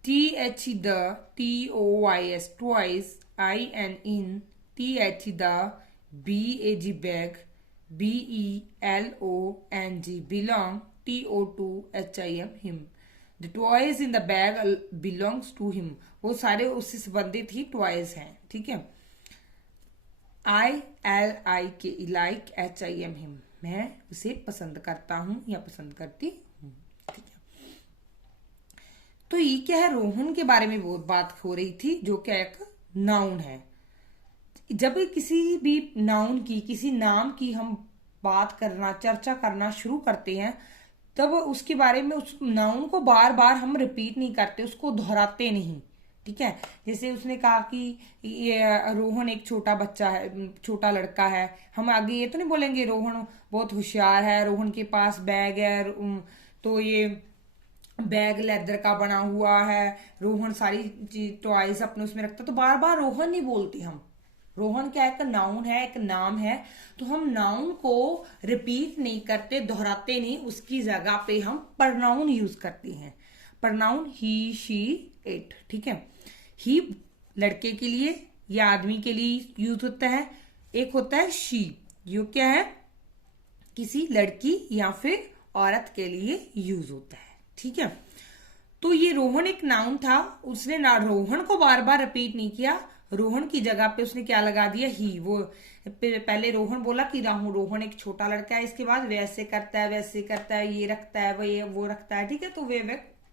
TH the, TOYS twice, INTH the, BAG bag, BELONG belong, TO2 HIM him, the toys in the bag belongs to him, वो सारे उससे संबंधित ही टॉयज हैं। ठीक है, ILIK लाइक, HIM हिम, मैं उसे पसंद करता हूं या पसंद करती हूं। ठीक है, तो ये क्या है? रोहन के बारे में बहुत बात हो रही थी, जो क्या एक नाउन है। जब किसी भी नाउन की, किसी नाम की हम बात करना, चर्चा करना शुरू करते हैं, तब उसके बारे में, उस नाउन को बार बार हम रिपीट नहीं करते, उसको दोहराते नहीं। ठीक है, जैसे उसने कहा कि ये रोहन एक छोटा बच्चा है, छोटा लड़का है, हम आगे ये तो नहीं बोलेंगे रोहन बहुत होशियार है, रोहन के पास बैग है, तो ये बैग लेदर का बना हुआ है, रोहन सारी टॉयज अपने उसमें रखता, तो बार बार रोहन नहीं बोलते हम। रोहन क्या एक नाउन है, एक नाम है, तो हम नाउन को रिपीट नहीं करते, दोहराते नहीं, उसकी जगह पे हम प्रनाउन यूज करते हैं। Pronoun he, she, it. ठीक है, ही लड़के के लिए या आदमी के लिए यूज होता है, एक होता है शी, जो क्या है किसी लड़की या फिर औरत के लिए यूज होता है। ठीक है, तो ये रोहन एक नाउन था, उसने ना रोहन को बार बार रिपीट नहीं किया, रोहन की जगह पे उसने क्या लगा दिया? ही। वो पहले रोहन बोला कि रोहन एक छोटा लड़का है, इसके बाद वैसे करता है, वैसे करता है, ये रखता है, वो रखता है। ठीक है, तो वे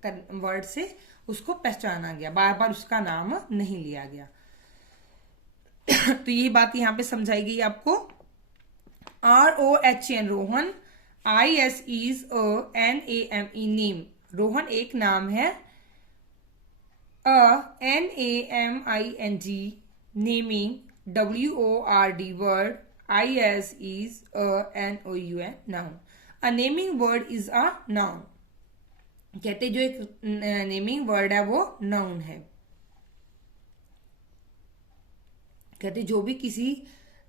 वर्ड से उसको पहचाना गया, बार बार उसका नाम नहीं लिया गया। तो ये बात यहां पे समझाई गई आपको। ROHN Rohan, IS is NAME name, Rohan एक नाम है। NAMING naming, WORD word, IS is NOUN noun, a naming word is a noun, कहते जो एक नेमिंग वर्ड है वो नाउन है। कहते जो भी किसी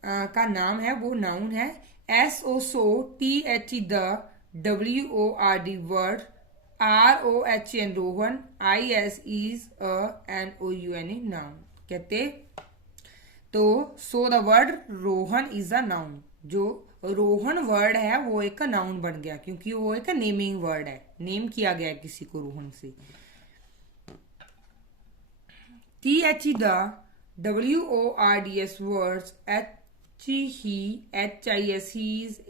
का नाम है वो नाउन है। SO so, THE the, WORD word, ROHN Rohan, IS is NOUN noun. कहते तो so the word Rohan is a noun, जो रोहन वर्ड है वो एक नाउन बन गया, क्योंकि वो एक नेमिंग वर्ड है, नेम किया गया किसी को रोहन से। THE the, WORDS words, HE, HIS his,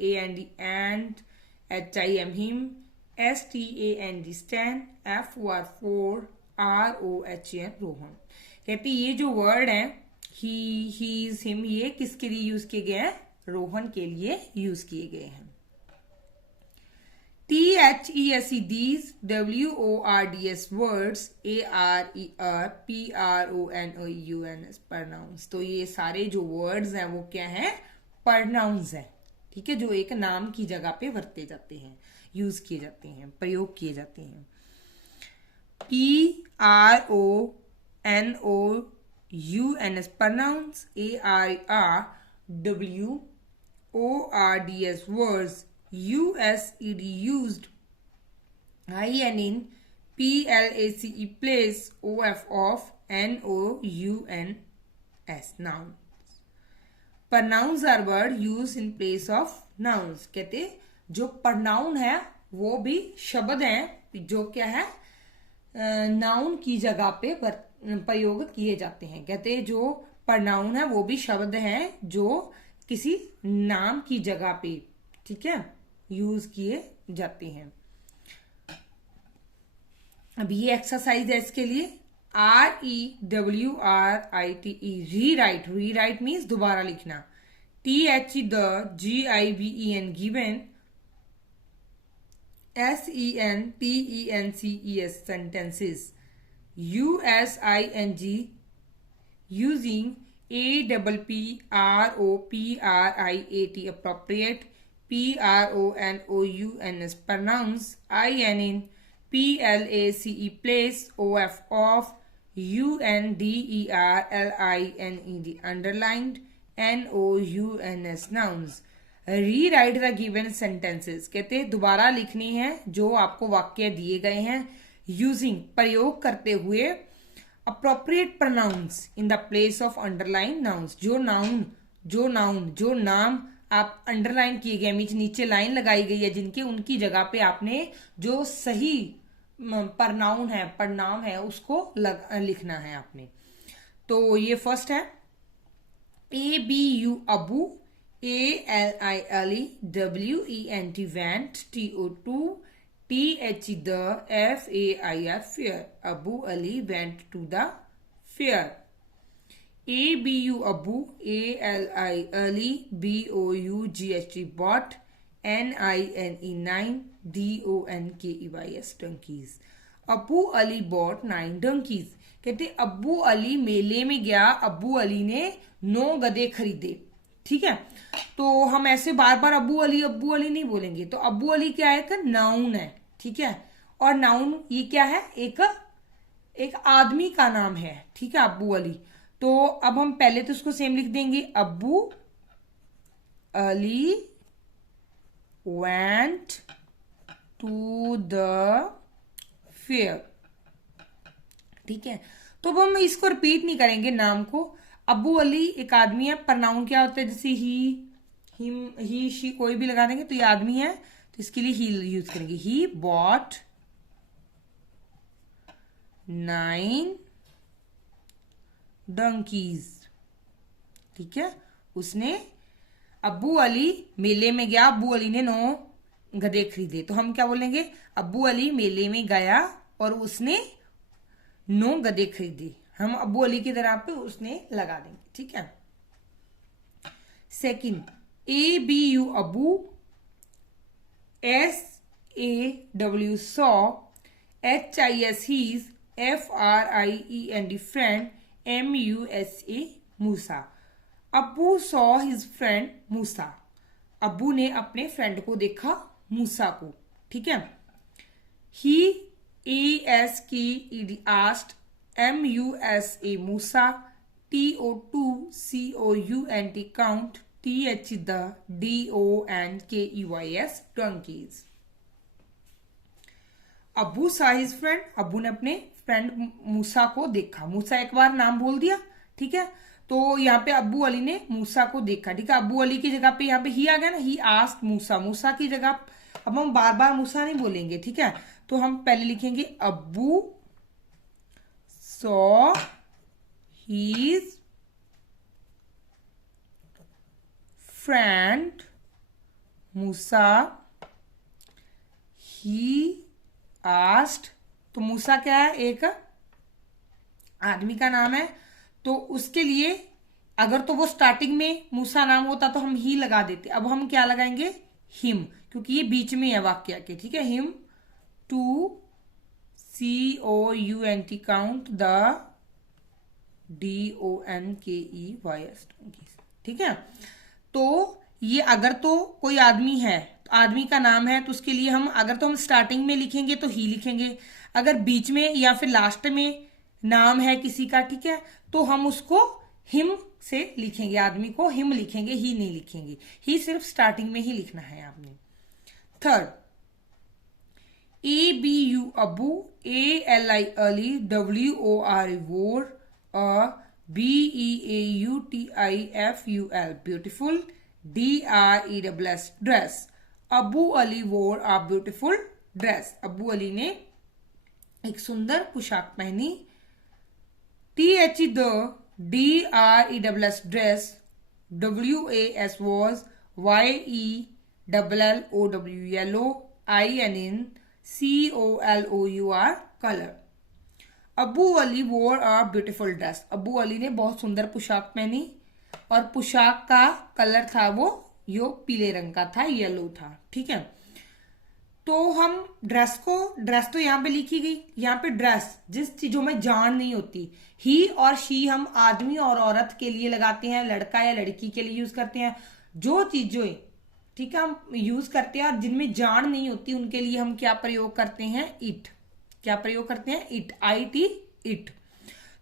and HIM him, STAND stand, FOR four, ROHAN Rohan. कहते ये जो वर्ड है ही इज हिम, ये किसके लिए यूज किए गए हैं? रोहन के लिए यूज किए गए हैं। THESE these WORDS words ARER PRONOUNS pronouns। तो ये सारे जो वर्ड्स हैं वो क्या हैं? प्रोनाउंस है। ठीक है, जो एक नाम की जगह पे वरते जाते हैं, यूज किए जाते हैं, प्रयोग किए जाते हैं। PRONOUNS pronouns, ARER WORDS USED used, IN in PLACE place OF of NOUNS noun। Pronouns are word used in place of nouns। कहते जो pronoun है वो भी शब्द हैं जो क्या है? नाउन की जगह पे प्रयोग किए जाते हैं। कहते जो pronoun है वो भी शब्द हैं जो किसी नाम की जगह पे, ठीक है, यूज किए जाते हैं। अब ये एक्सरसाइज है इसके लिए REWRITE रीराइट। रीराइट मीन्स दोबारा लिखना। THE the, GIVEN given, SENTENCES sentences, USING using, APPROPRIAT appropriate, PRONOUNS pronouns, IN in PLACE place OF of, UNDERLINED underlined, NOUNS nouns। Rewrite the given sentences. कहते दोबारा लिखनी है जो आपको वाक्य दिए गए हैं, यूजिंग प्रयोग करते हुए, appropriate pronouns in the place of underline nouns. जो नाम आप अंडरलाइन किए गए, नीचे लाइन लगाई गई है जिनके, उनकी जगह पे आपने जो सही प्रनाउन है उसको लिखना है आपने। तो ये फर्स्ट है ABU Abu, ALILE WENT went, TO2 THE the, FAIR fair। Abu Ali went to the fair। ABU Abu, ALILE BOUGHT bought, NINE 9 DONKEYS donkeys। Abu Ali bought 9 donkeys। कहते अबू अली मेले में गया, अबू अली ने 9 गधे खरीदे। ठीक है, तो हम ऐसे बार बार अबू अली नहीं बोलेंगे। तो अबू अली क्या है? एक नाउन है। ठीक है, और नाउन ये क्या है? एक आदमी का नाम है। ठीक है, अबू अली। तो अब हम पहले तो उसको सेम लिख देंगे, Abu Ali went to the fair. ठीक है, तो अब हम इसको रिपीट नहीं करेंगे नाम को। अबू अली एक आदमी है, प्रनाउन क्या होता है? जैसे ही, हिम, ही, शी कोई भी लगा देंगे तो ये आदमी है, तो इसके लिए ही यूज करेंगे। He bought 9 donkeys। ठीक है, उसने, अब्बू अली मेले में गया, अब्बू अली ने 9 गधे खरीदे। तो हम क्या बोलेंगे? अब्बू अली मेले में गया और उसने 9 गधे खरीदे। हम अब्बू अली की तरह पे उसने लगा देंगे। ठीक है, second ABU Abu, SAW saw, HIS his, FRIEND friend, MUSA Musa. Abu saw his friend Musa. Abu ने अपने फ्रेंड को देखा, मूसा को। ठीक है, he ASKED asked, MUSA Musa, TO2 COUNT count, TH the, DONKEYS donkeys। Abu saw his friend, Abu ने अपने फ्रेंड मूसा को देखा। मूसा एक बार नाम बोल दिया। ठीक है, तो यहाँ पे अब्बू अली ने मूसा को देखा। ठीक है, अब्बू अली की जगह पे यहाँ पे ही आ गया ना, ही आस्क्ड मूसा। मूसा की जगह अब हम बार बार मूसा नहीं बोलेंगे। ठीक है, तो हम पहले लिखेंगे Abu saw his friend Musa, he asked, तो मूसा क्या है, एक आदमी का नाम है, तो उसके लिए अगर तो वो स्टार्टिंग में मूसा नाम होता तो हम ही लगा देते, अब हम क्या लगाएंगे, हिम, क्योंकि ये बीच में है वाक्य के, ठीक है। Him to COUNT count the DONKEYS, ठीक है। तो ये अगर तो कोई आदमी है, तो आदमी का नाम है, तो उसके लिए हम अगर तो हम स्टार्टिंग में लिखेंगे तो ही लिखेंगे, अगर बीच में या फिर लास्ट में नाम है किसी का, ठीक है, तो हम उसको हिम से लिखेंगे, आदमी को हिम लिखेंगे, ही नहीं लिखेंगे, ही सिर्फ स्टार्टिंग में ही लिखना है आपने। Third, ABU Abu, ALI Ali, WOR wore, BEAUTIFUL beautiful, DRESS dress. Abu Ali wore a beautiful dress, Abu Ali ने एक सुंदर पोशाक पहनी। THE the, DRESS dress, WAS was, YELLOW yellow, INN COLOUR color। Abu Ali wore a beautiful dress, Abu Ali ने बहुत सुंदर पोशाक पहनी, और पोशाक का कलर था वो यो पीले रंग का था, येलो था, ठीक है। तो हम ड्रेस तो यहाँ पे लिखी गई, यहाँ पे ड्रेस जिस चीजों में जान नहीं होती, ही और शी हम आदमी और औरत के लिए लगाते हैं, लड़का या लड़की के लिए यूज करते हैं। जो चीजें, ठीक है, हम यूज करते हैं और जिनमें जान नहीं होती उनके लिए हम क्या प्रयोग करते हैं, इट, क्या प्रयोग करते हैं, इट, IT, इट।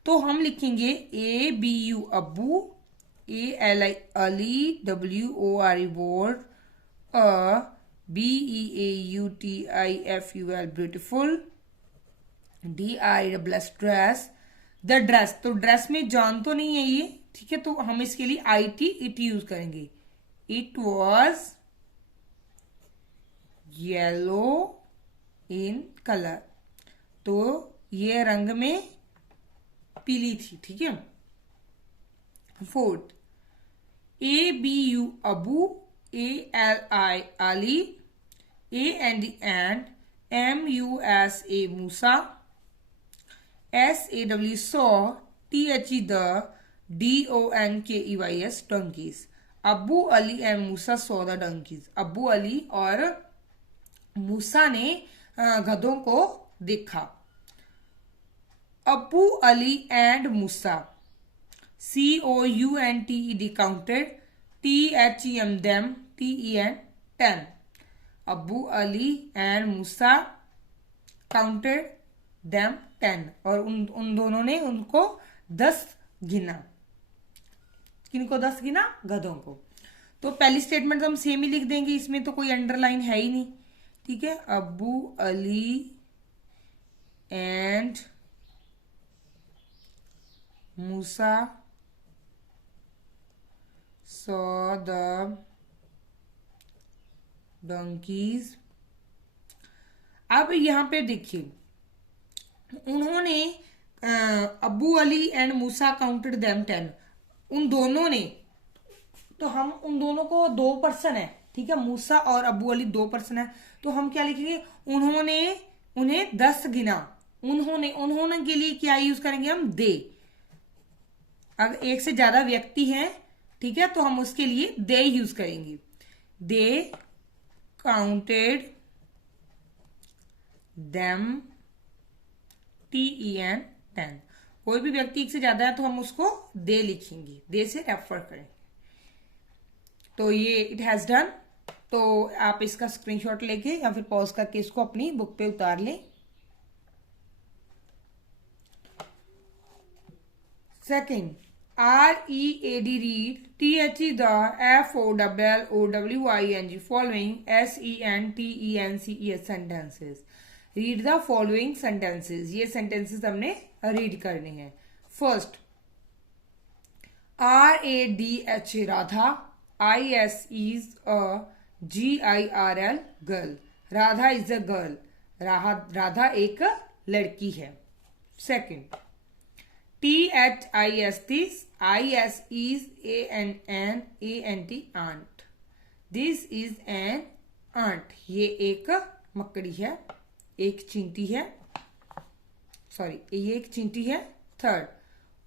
तो हम लिखेंगे ABU Abu, ALI Ali, WOR wore, BEAUTIFUL beautiful, DRESS dress. The dress, तो ड्रेस में जान तो नहीं है ये, ठीक है, तो हम इसके लिए IT, इट यूज करेंगे। It was yellow in colour, तो ये रंग में पीली थी, ठीक है। Fourth, ABU Abu, ALI Ali, AND and, MUSA Musa, SAW saw, THE the, DONKEYS donkeys। Abu Ali and Musa saw the donkeys, Abu Ali और मूसा ने गधों को देखा। Abu Ali and Musa, COUNTED counted, THEM them, TEN 10। Abu Ali and Musa counted them 10, और उन दोनों ने उनको 10 गिना। किनको 10 गिना, गधों को। तो पहली स्टेटमेंट तो हम सेम ही लिख देंगे, इसमें तो कोई अंडरलाइन है ही नहीं, ठीक है। Abu Ali and Musa saw the donkeys। अब यहां पे देखिए, उन्होंने Abu Ali and Musa counted them 10, उन दोनों ने, तो हम उन दोनों को 2 पर्सन है, ठीक है, मूसा और अबू अली 2 पर्सन है, तो हम क्या लिखेंगे, उन्होंने उन्हें 10 गिना। उन्होंने के लिए क्या यूज करेंगे हम, दे। अगर एक से ज्यादा व्यक्ति हैं, ठीक है, तो हम उसके लिए दे यूज करेंगे। दे काउंटेड देम, TEN 10। कोई भी व्यक्ति एक से ज्यादा है तो हम उसको दे लिखेंगे, दे से रेफर करेंगे। तो ये इट हैज डन। तो आप इसका स्क्रीनशॉट लेके या फिर पॉज करके इसको अपनी बुक पे उतार लें। Second, READ read, THE the, FOLLOWING following, SENTENCES sentences। Read the following sentences, ये सेंटेंसेस हमने रीड करने हैं। First, RADH Radha, IS is a GIRL girl, Radha is a girl, Radha एक लड़की है। Second, THIS this, IS is ANT aunt, this is an aunt, ये एक मकड़ी है, एक चींटी है, सॉरी ये एक चींटी है। Third,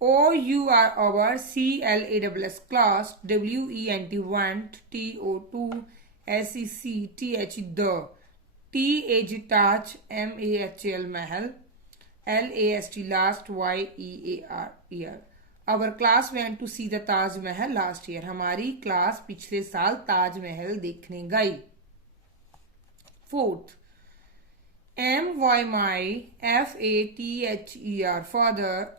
OUR our CLASS class, WENT want, TO2 SECTH the, TAG touch, MAHL mahal, LAST last, YEAR year. Our class went to see the Taj Mahal last year. हमारी क्लास पिछले साल ताजमहल देखने गई। Fourth, MYMY FATHER father,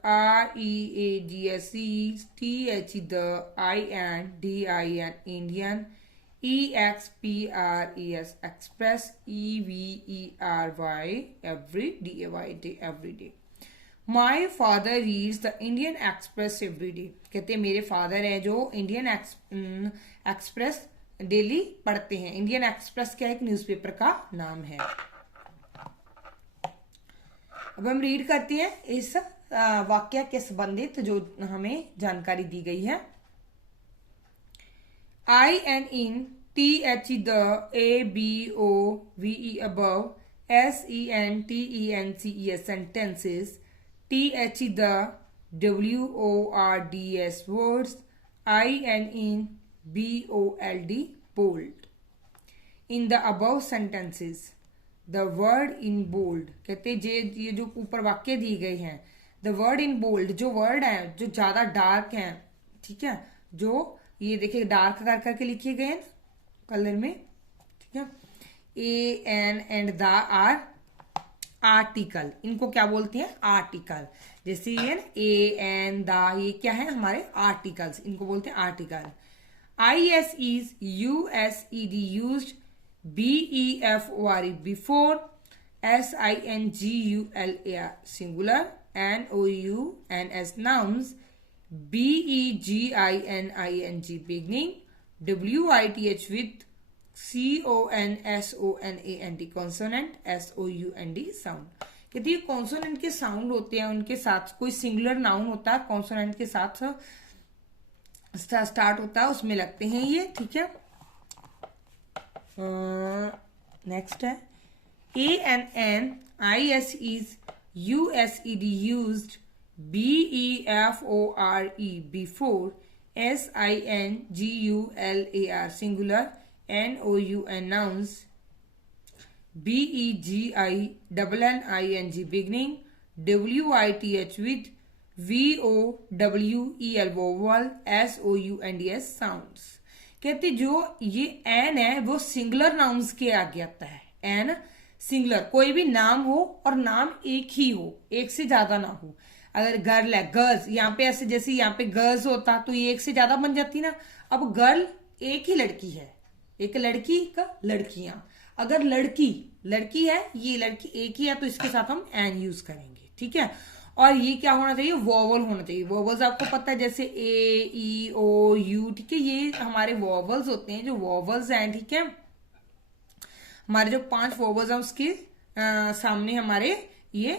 READSE TH the INDIN Indian, EXPRES express, EVERY every day every day. My father reads the Indian Express every day. कहते हैं मेरे father हैं जो इंडियन एक्सप्रेस डेली पढ़ते हैं। इंडियन एक्सप्रेस क्या एक न्यूज़पेपर का नाम है। अब हम रीड करते हैं इस वाक्य के संबंधित जो हमें जानकारी दी गई है। INTH the, ABOVE above, SENTENCES sentences, TH the, WORDS words, INBOLD bold. In the above sentences, the word in bold, कहते ये जो ऊपर वाक्य दी गई हैं, the word in bold, जो वर्ड है जो ज्यादा डार्क हैं, ठीक है, जो ये देखिए डार्क कर करके लिखे गए हैं कलर में, ठीक है। A, N and the are article, इनको क्या बोलते हैं आर्टिकल। जैसे ये A, N, the, ये क्या है हमारे आर्टिकल्स, इनको बोलते हैं article. ISEs USED used, BEFORE before, SINGULAR singular, NOUNS nouns, BEGINING beginning, WITH with CONSONANT consonant, SOUND sound। कहते हैं कॉन्सोनेंट के साउंड होते हैं, उनके साथ कोई सिंगुलर नाउन होता है कॉन्सोनेंट के साथ स्टार्ट होता है, उसमें लगते हैं ये, ठीक है। नेक्स्ट है ANNISEs USED used, BEFORE before, SINGULAR singular, NOUN nouns, BEGINNING beginning, WITH with, VOWEL vowel, SOUNDS sounds। कहते जो ये एन है वो सिंगुलर नाउन्स के आगे आता है। एन सिंगुलर, कोई भी नाम हो और नाम एक ही हो, एक से ज्यादा ना हो। अगर गर्ल है, गर्ल्स, यहाँ पे ऐसे जैसे यहाँ पे गर्ल्स होता तो ये एक से ज्यादा बन जाती ना। अब गर्ल एक ही लड़की है, एक लड़की का लड़कियां। अगर लड़की है, ये लड़की एक ही है तो इसके साथ हम एन यूज करेंगे, ठीक है। और ये क्या होना चाहिए, वोवल होना चाहिए। वोवल्स आपको पता है जैसे A, E, O, U, ठीक है, ये हमारे वोवल्स होते हैं, जो वोवल्स हैं, ठीक है। हमारे जो 5 वोवल्स हैं उसके सामने हमारे ये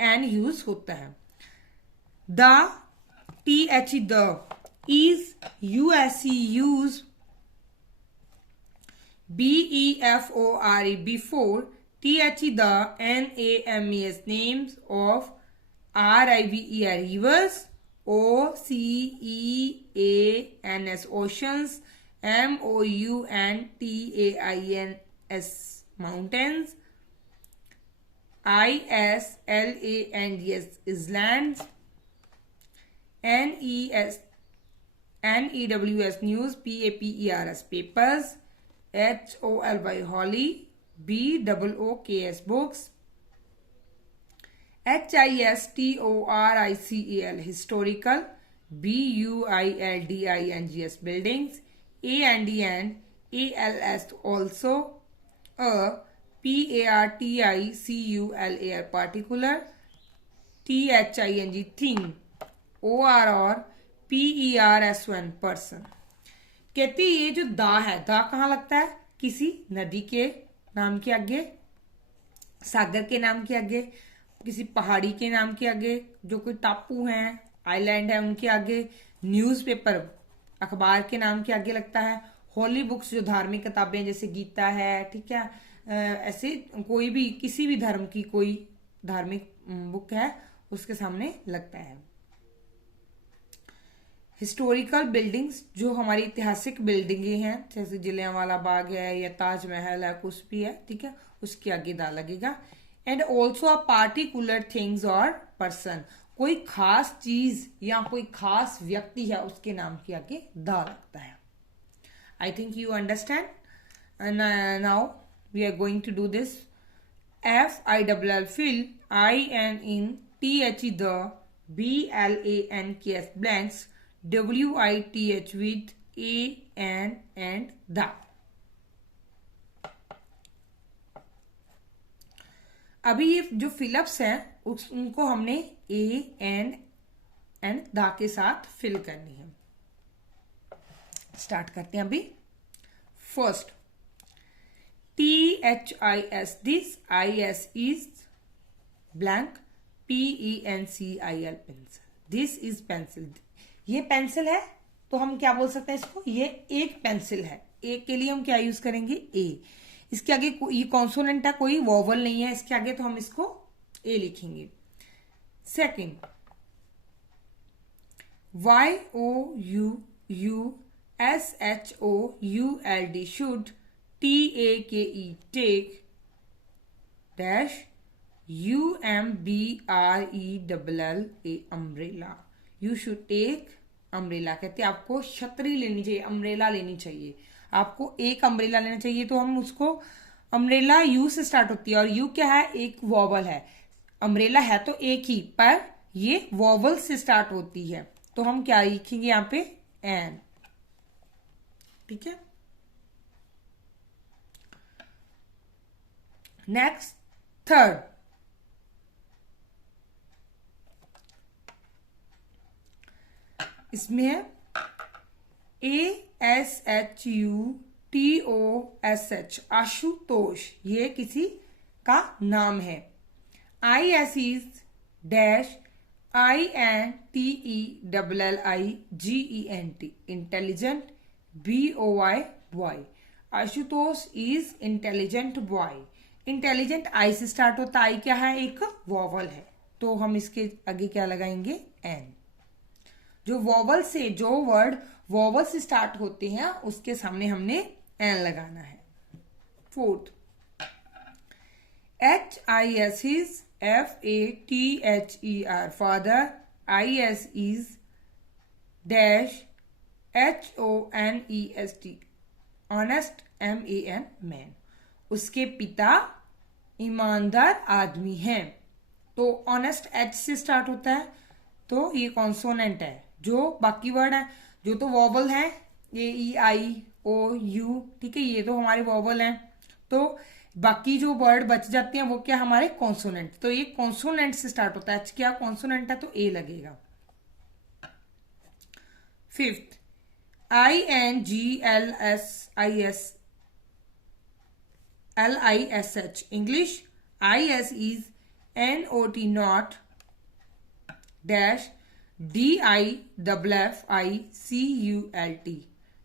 एन यूज होता है। The, TH the, is USE use, BEFORE before, TH the, NAMES names of, RIVER rivers, OCEANS oceans, MOUNTAINS mountains, ISLANDS islands, NEWS news, PAPERS papers, HOLY holly, BOOKS books, HISTORICAL historical, BUILDINGS buildings, ANDN ALS also, PARTICULAR particular, THING thing, ORR PERSON person। कहते ये जो दा है, दा कहाँ लगता है, किसी नदी के नाम के आगे, सागर के नाम के आगे, किसी पहाड़ी के नाम के आगे, जो कोई टापू हैं, आइलैंड है, उनके आगे, न्यूज़पेपर अखबार के नाम के आगे लगता है, होली बुक्स जो धार्मिक किताबें जैसे गीता है, ठीक है, ऐसे कोई भी किसी भी धर्म की कोई धार्मिक बुक है उसके सामने लगता है। हिस्टोरिकल बिल्डिंग्स जो हमारी ऐतिहासिक बिल्डिंगें हैं जैसे जलियांवाला बाग है या ताजमहल है, कुछ भी है, ठीक है, उसके आगे दा लगेगा। And also a particular things और पर्सन, कोई खास चीज या कोई खास व्यक्ति है उसके नाम के आगे दा लगता है। I think you understand. Now we are going to do this. FILL fill, IN the, BLANKS blanks, WITH with A and the। अभी ये जो फिलअप्स हैं उनको हमने A एंड द के साथ फिल करनी है। स्टार्ट करते हैं अभी। First, THIS this, IS is blank, PENCIL pencil, this is pencil। ये पेंसिल है तो हम क्या बोल सकते हैं इसको, ये एक पेंसिल है। ए के लिए हम क्या यूज करेंगे, ए। इसके आगे ये कॉन्सोनेंट है, कोई वोवल नहीं है इसके आगे, तो हम इसको ए लिखेंगे। Second, YOUSHOULD should, TAKE take, dash UMBRELLA umbrella, you should take umbrella। कहते हैं आपको छतरी लेनी चाहिए, अम्ब्रेला लेनी चाहिए, आपको एक अम्ब्रेला लेना चाहिए। तो हम उसको, अम्ब्रेला यू से स्टार्ट होती है और यू क्या है, एक वॉवल है। अम्ब्रेला है तो एक ही, पर ये वॉवल से स्टार्ट होती है, तो हम क्या लिखेंगे यहाँ पे, एन, ठीक है। नेक्स्ट, थर्ड, इसमें है ASHUTOSH, आशुतोष, ये किसी का नाम है। IS is dash INTELLIGENT, intelligent, BOY boy. Ashutosh is intelligent boy. Intelligent आई से स्टार्ट होता, आई क्या है, एक वॉवल है, तो हम इसके आगे क्या लगाएंगे, एन। जो वॉवल से, जो वर्ड वॉवल से स्टार्ट होते हैं उसके सामने हमने एन लगाना है। Fourth, HIS is FATHER, father, IS is dash HONEST, honest, MAN, man। उसके पिता ईमानदार आदमी हैं, तो ऑनेस्ट एच से स्टार्ट होता है, तो ये कॉन्सोनेंट है। जो बाकी वर्ड है, जो तो वॉवल है, AEIOU, ठीक है, ये तो हमारे वॉवल हैं, तो बाकी जो वर्ड बच जाते हैं वो क्या, हमारे कॉन्सोनेंट। तो ये कॉन्सोनेंट से स्टार्ट होता है, एच क्या कॉन्सोनेंट है, तो ए लगेगा। Fifth, INGLSISLISH, English, IS is NOT not dash DIFFICULT,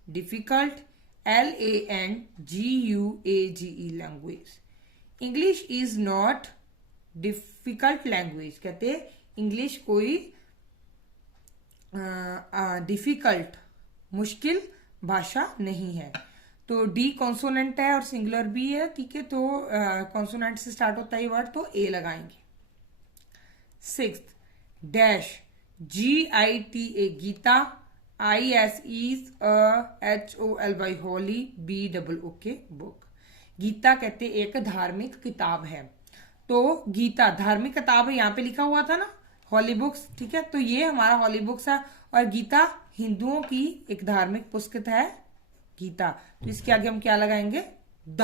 difficult, LANGUAGE, language। English is not difficult language, कहते इंग्लिश कोई डिफिकल्ट मुश्किल भाषा नहीं है। तो डी कॉन्सोनेंट है और सिंगुलर भी है, ठीक है, तो कॉन्सोनेंट से स्टार्ट होता है ये वर्ड, तो ए लगाएंगे। Sixth, dash GITA, Gita, IS is HOLY, holy, BOOK, book. Gita कहते एक धार्मिक किताब है, तो गीता धार्मिक किताब है, यहाँ पे लिखा हुआ था ना हॉली बुक्स, ठीक है, तो ये हमारा हॉली बुक्स है, और गीता हिंदुओं की एक धार्मिक पुस्तक है गीता, तो इसके आगे हम क्या लगाएंगे, the.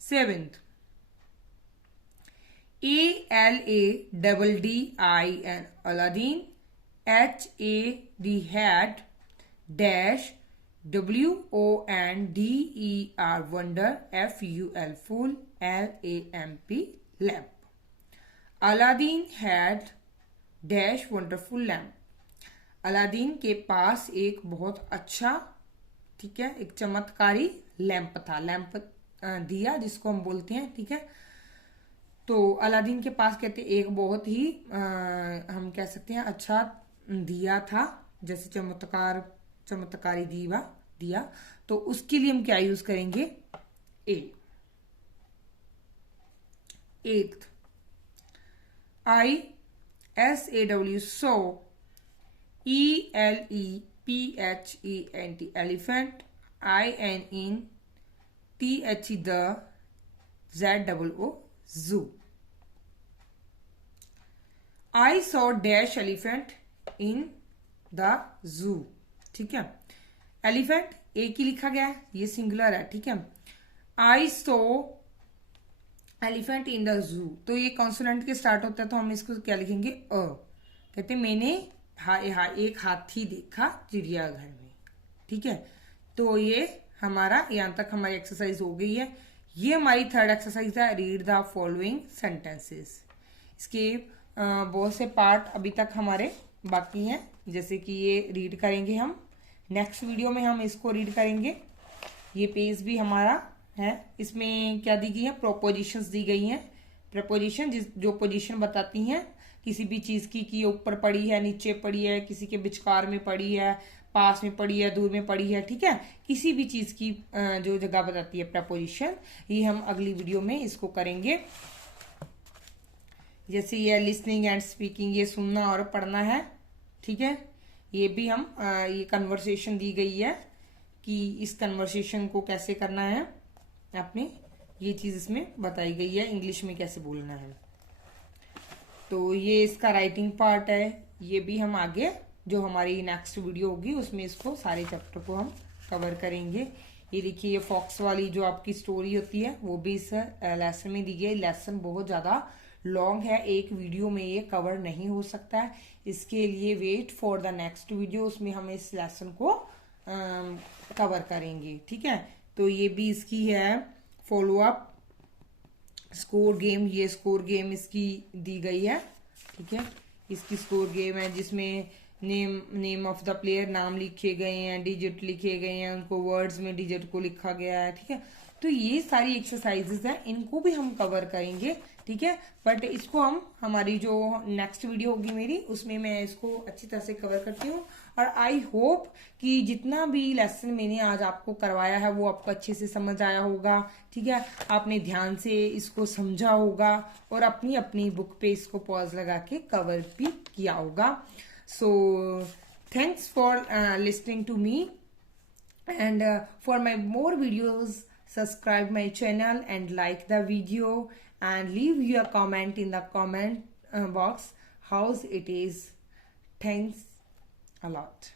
Seventh, ALADDIN, Aladdin, HAD, had, dash WONDER, wonder, FUL, full, LAMP, lamp। Aladdin had dash wonderful lamp। Aladdin के पास एक बहुत अच्छा, ठीक है, एक चमत्कारी लैंप था, लैंप दिया जिसको हम बोलते हैं, ठीक है। तो अलादीन के पास कहते एक बहुत ही हम कह सकते हैं अच्छा दिया था, जैसे चमत्कारी दिया। तो उसके लिए हम क्या यूज करेंगे, eighth, ISAW, so, ELEPHENT, elephant, INTHE, the, ZOO, zoo. I saw dash elephant in the zoo, ठीक है। एलिफेंट एक ही लिखा गया है, ये सिंगुलर है, ठीक है। I saw elephant in the zoo, तो ये कॉन्सोनेंट के स्टार्ट होता है, तो हम इसको क्या लिखेंगे, कहते मैंने एक हाथी देखा चिड़ियाघर में, ठीक है। तो ये हमारा यहाँ तक हमारी एक्सरसाइज हो गई है। ये हमारी थर्ड एक्सरसाइज है, रीड द फॉलोइंग सेंटेंसेस। इसके बहुत से पार्ट अभी तक हमारे बाकी हैं, जैसे कि ये रीड करेंगे हम, नेक्स्ट वीडियो में हम इसको रीड करेंगे। ये पेज भी हमारा है, इसमें क्या दी गई है, प्रोपोजिशंस दी गई हैं। प्रपोजिशन जो पोजीशन बताती हैं किसी भी चीज की, कि ऊपर पड़ी है, नीचे पड़ी है, किसी के विचकार में पड़ी है, पास में पड़ी है, दूर में पड़ी है, ठीक है। किसी भी चीज की जो जगह बताती है प्रपोजिशन, ये हम अगली वीडियो में इसको करेंगे। जैसे ये लिसनिंग एंड स्पीकिंग, ये सुनना और पढ़ना है, ठीक है। ये भी हम ये कन्वर्सेशन दी गई है कि इस कन्वर्सेशन को कैसे करना है, आपने ये चीज इसमें बताई गई है, इंग्लिश में कैसे बोलना है। तो ये इसका राइटिंग पार्ट है, ये भी हम आगे जो हमारी नेक्स्ट वीडियो होगी उसमें इसको सारे चैप्टर को हम कवर करेंगे। ये देखिए, ये फॉक्स वाली जो आपकी स्टोरी होती है वो भी इस लेसन में दी गई। लेसन बहुत ज्यादा लॉन्ग है, एक वीडियो में ये कवर नहीं हो सकता है, इसके लिए wait for the next video, उसमें हम इस लेसन को कवर करेंगे, ठीक है। तो ये भी इसकी है फॉलो अप स्कोर गेम, ये स्कोर गेम इसकी दी गई है, ठीक है। इसकी स्कोर गेम है जिसमें नेम ऑफ द प्लेयर, नाम लिखे गए हैं, डिजिट लिखे गए हैं, उनको वर्ड्स में डिजिट को लिखा गया है, ठीक है। तो ये सारी एक्सरसाइजेस हैं, इनको भी हम कवर करेंगे, ठीक है। बट इसको हम हमारी जो नेक्स्ट वीडियो होगी मेरी, उसमें मैं इसको अच्छी तरह से कवर करती हूँ। और आई होप कि जितना भी लेसन मैंने आज आपको करवाया है वो आपको अच्छे से समझ आया होगा, ठीक है। आपने ध्यान से इसको समझा होगा और अपनी अपनी बुक पे इसको पॉज लगा के कवर भी किया होगा। So thanks for listening to me, and for my more videos, subscribe my channel and like the video and leave your comment in the comment box how's it is. Thanks a lot.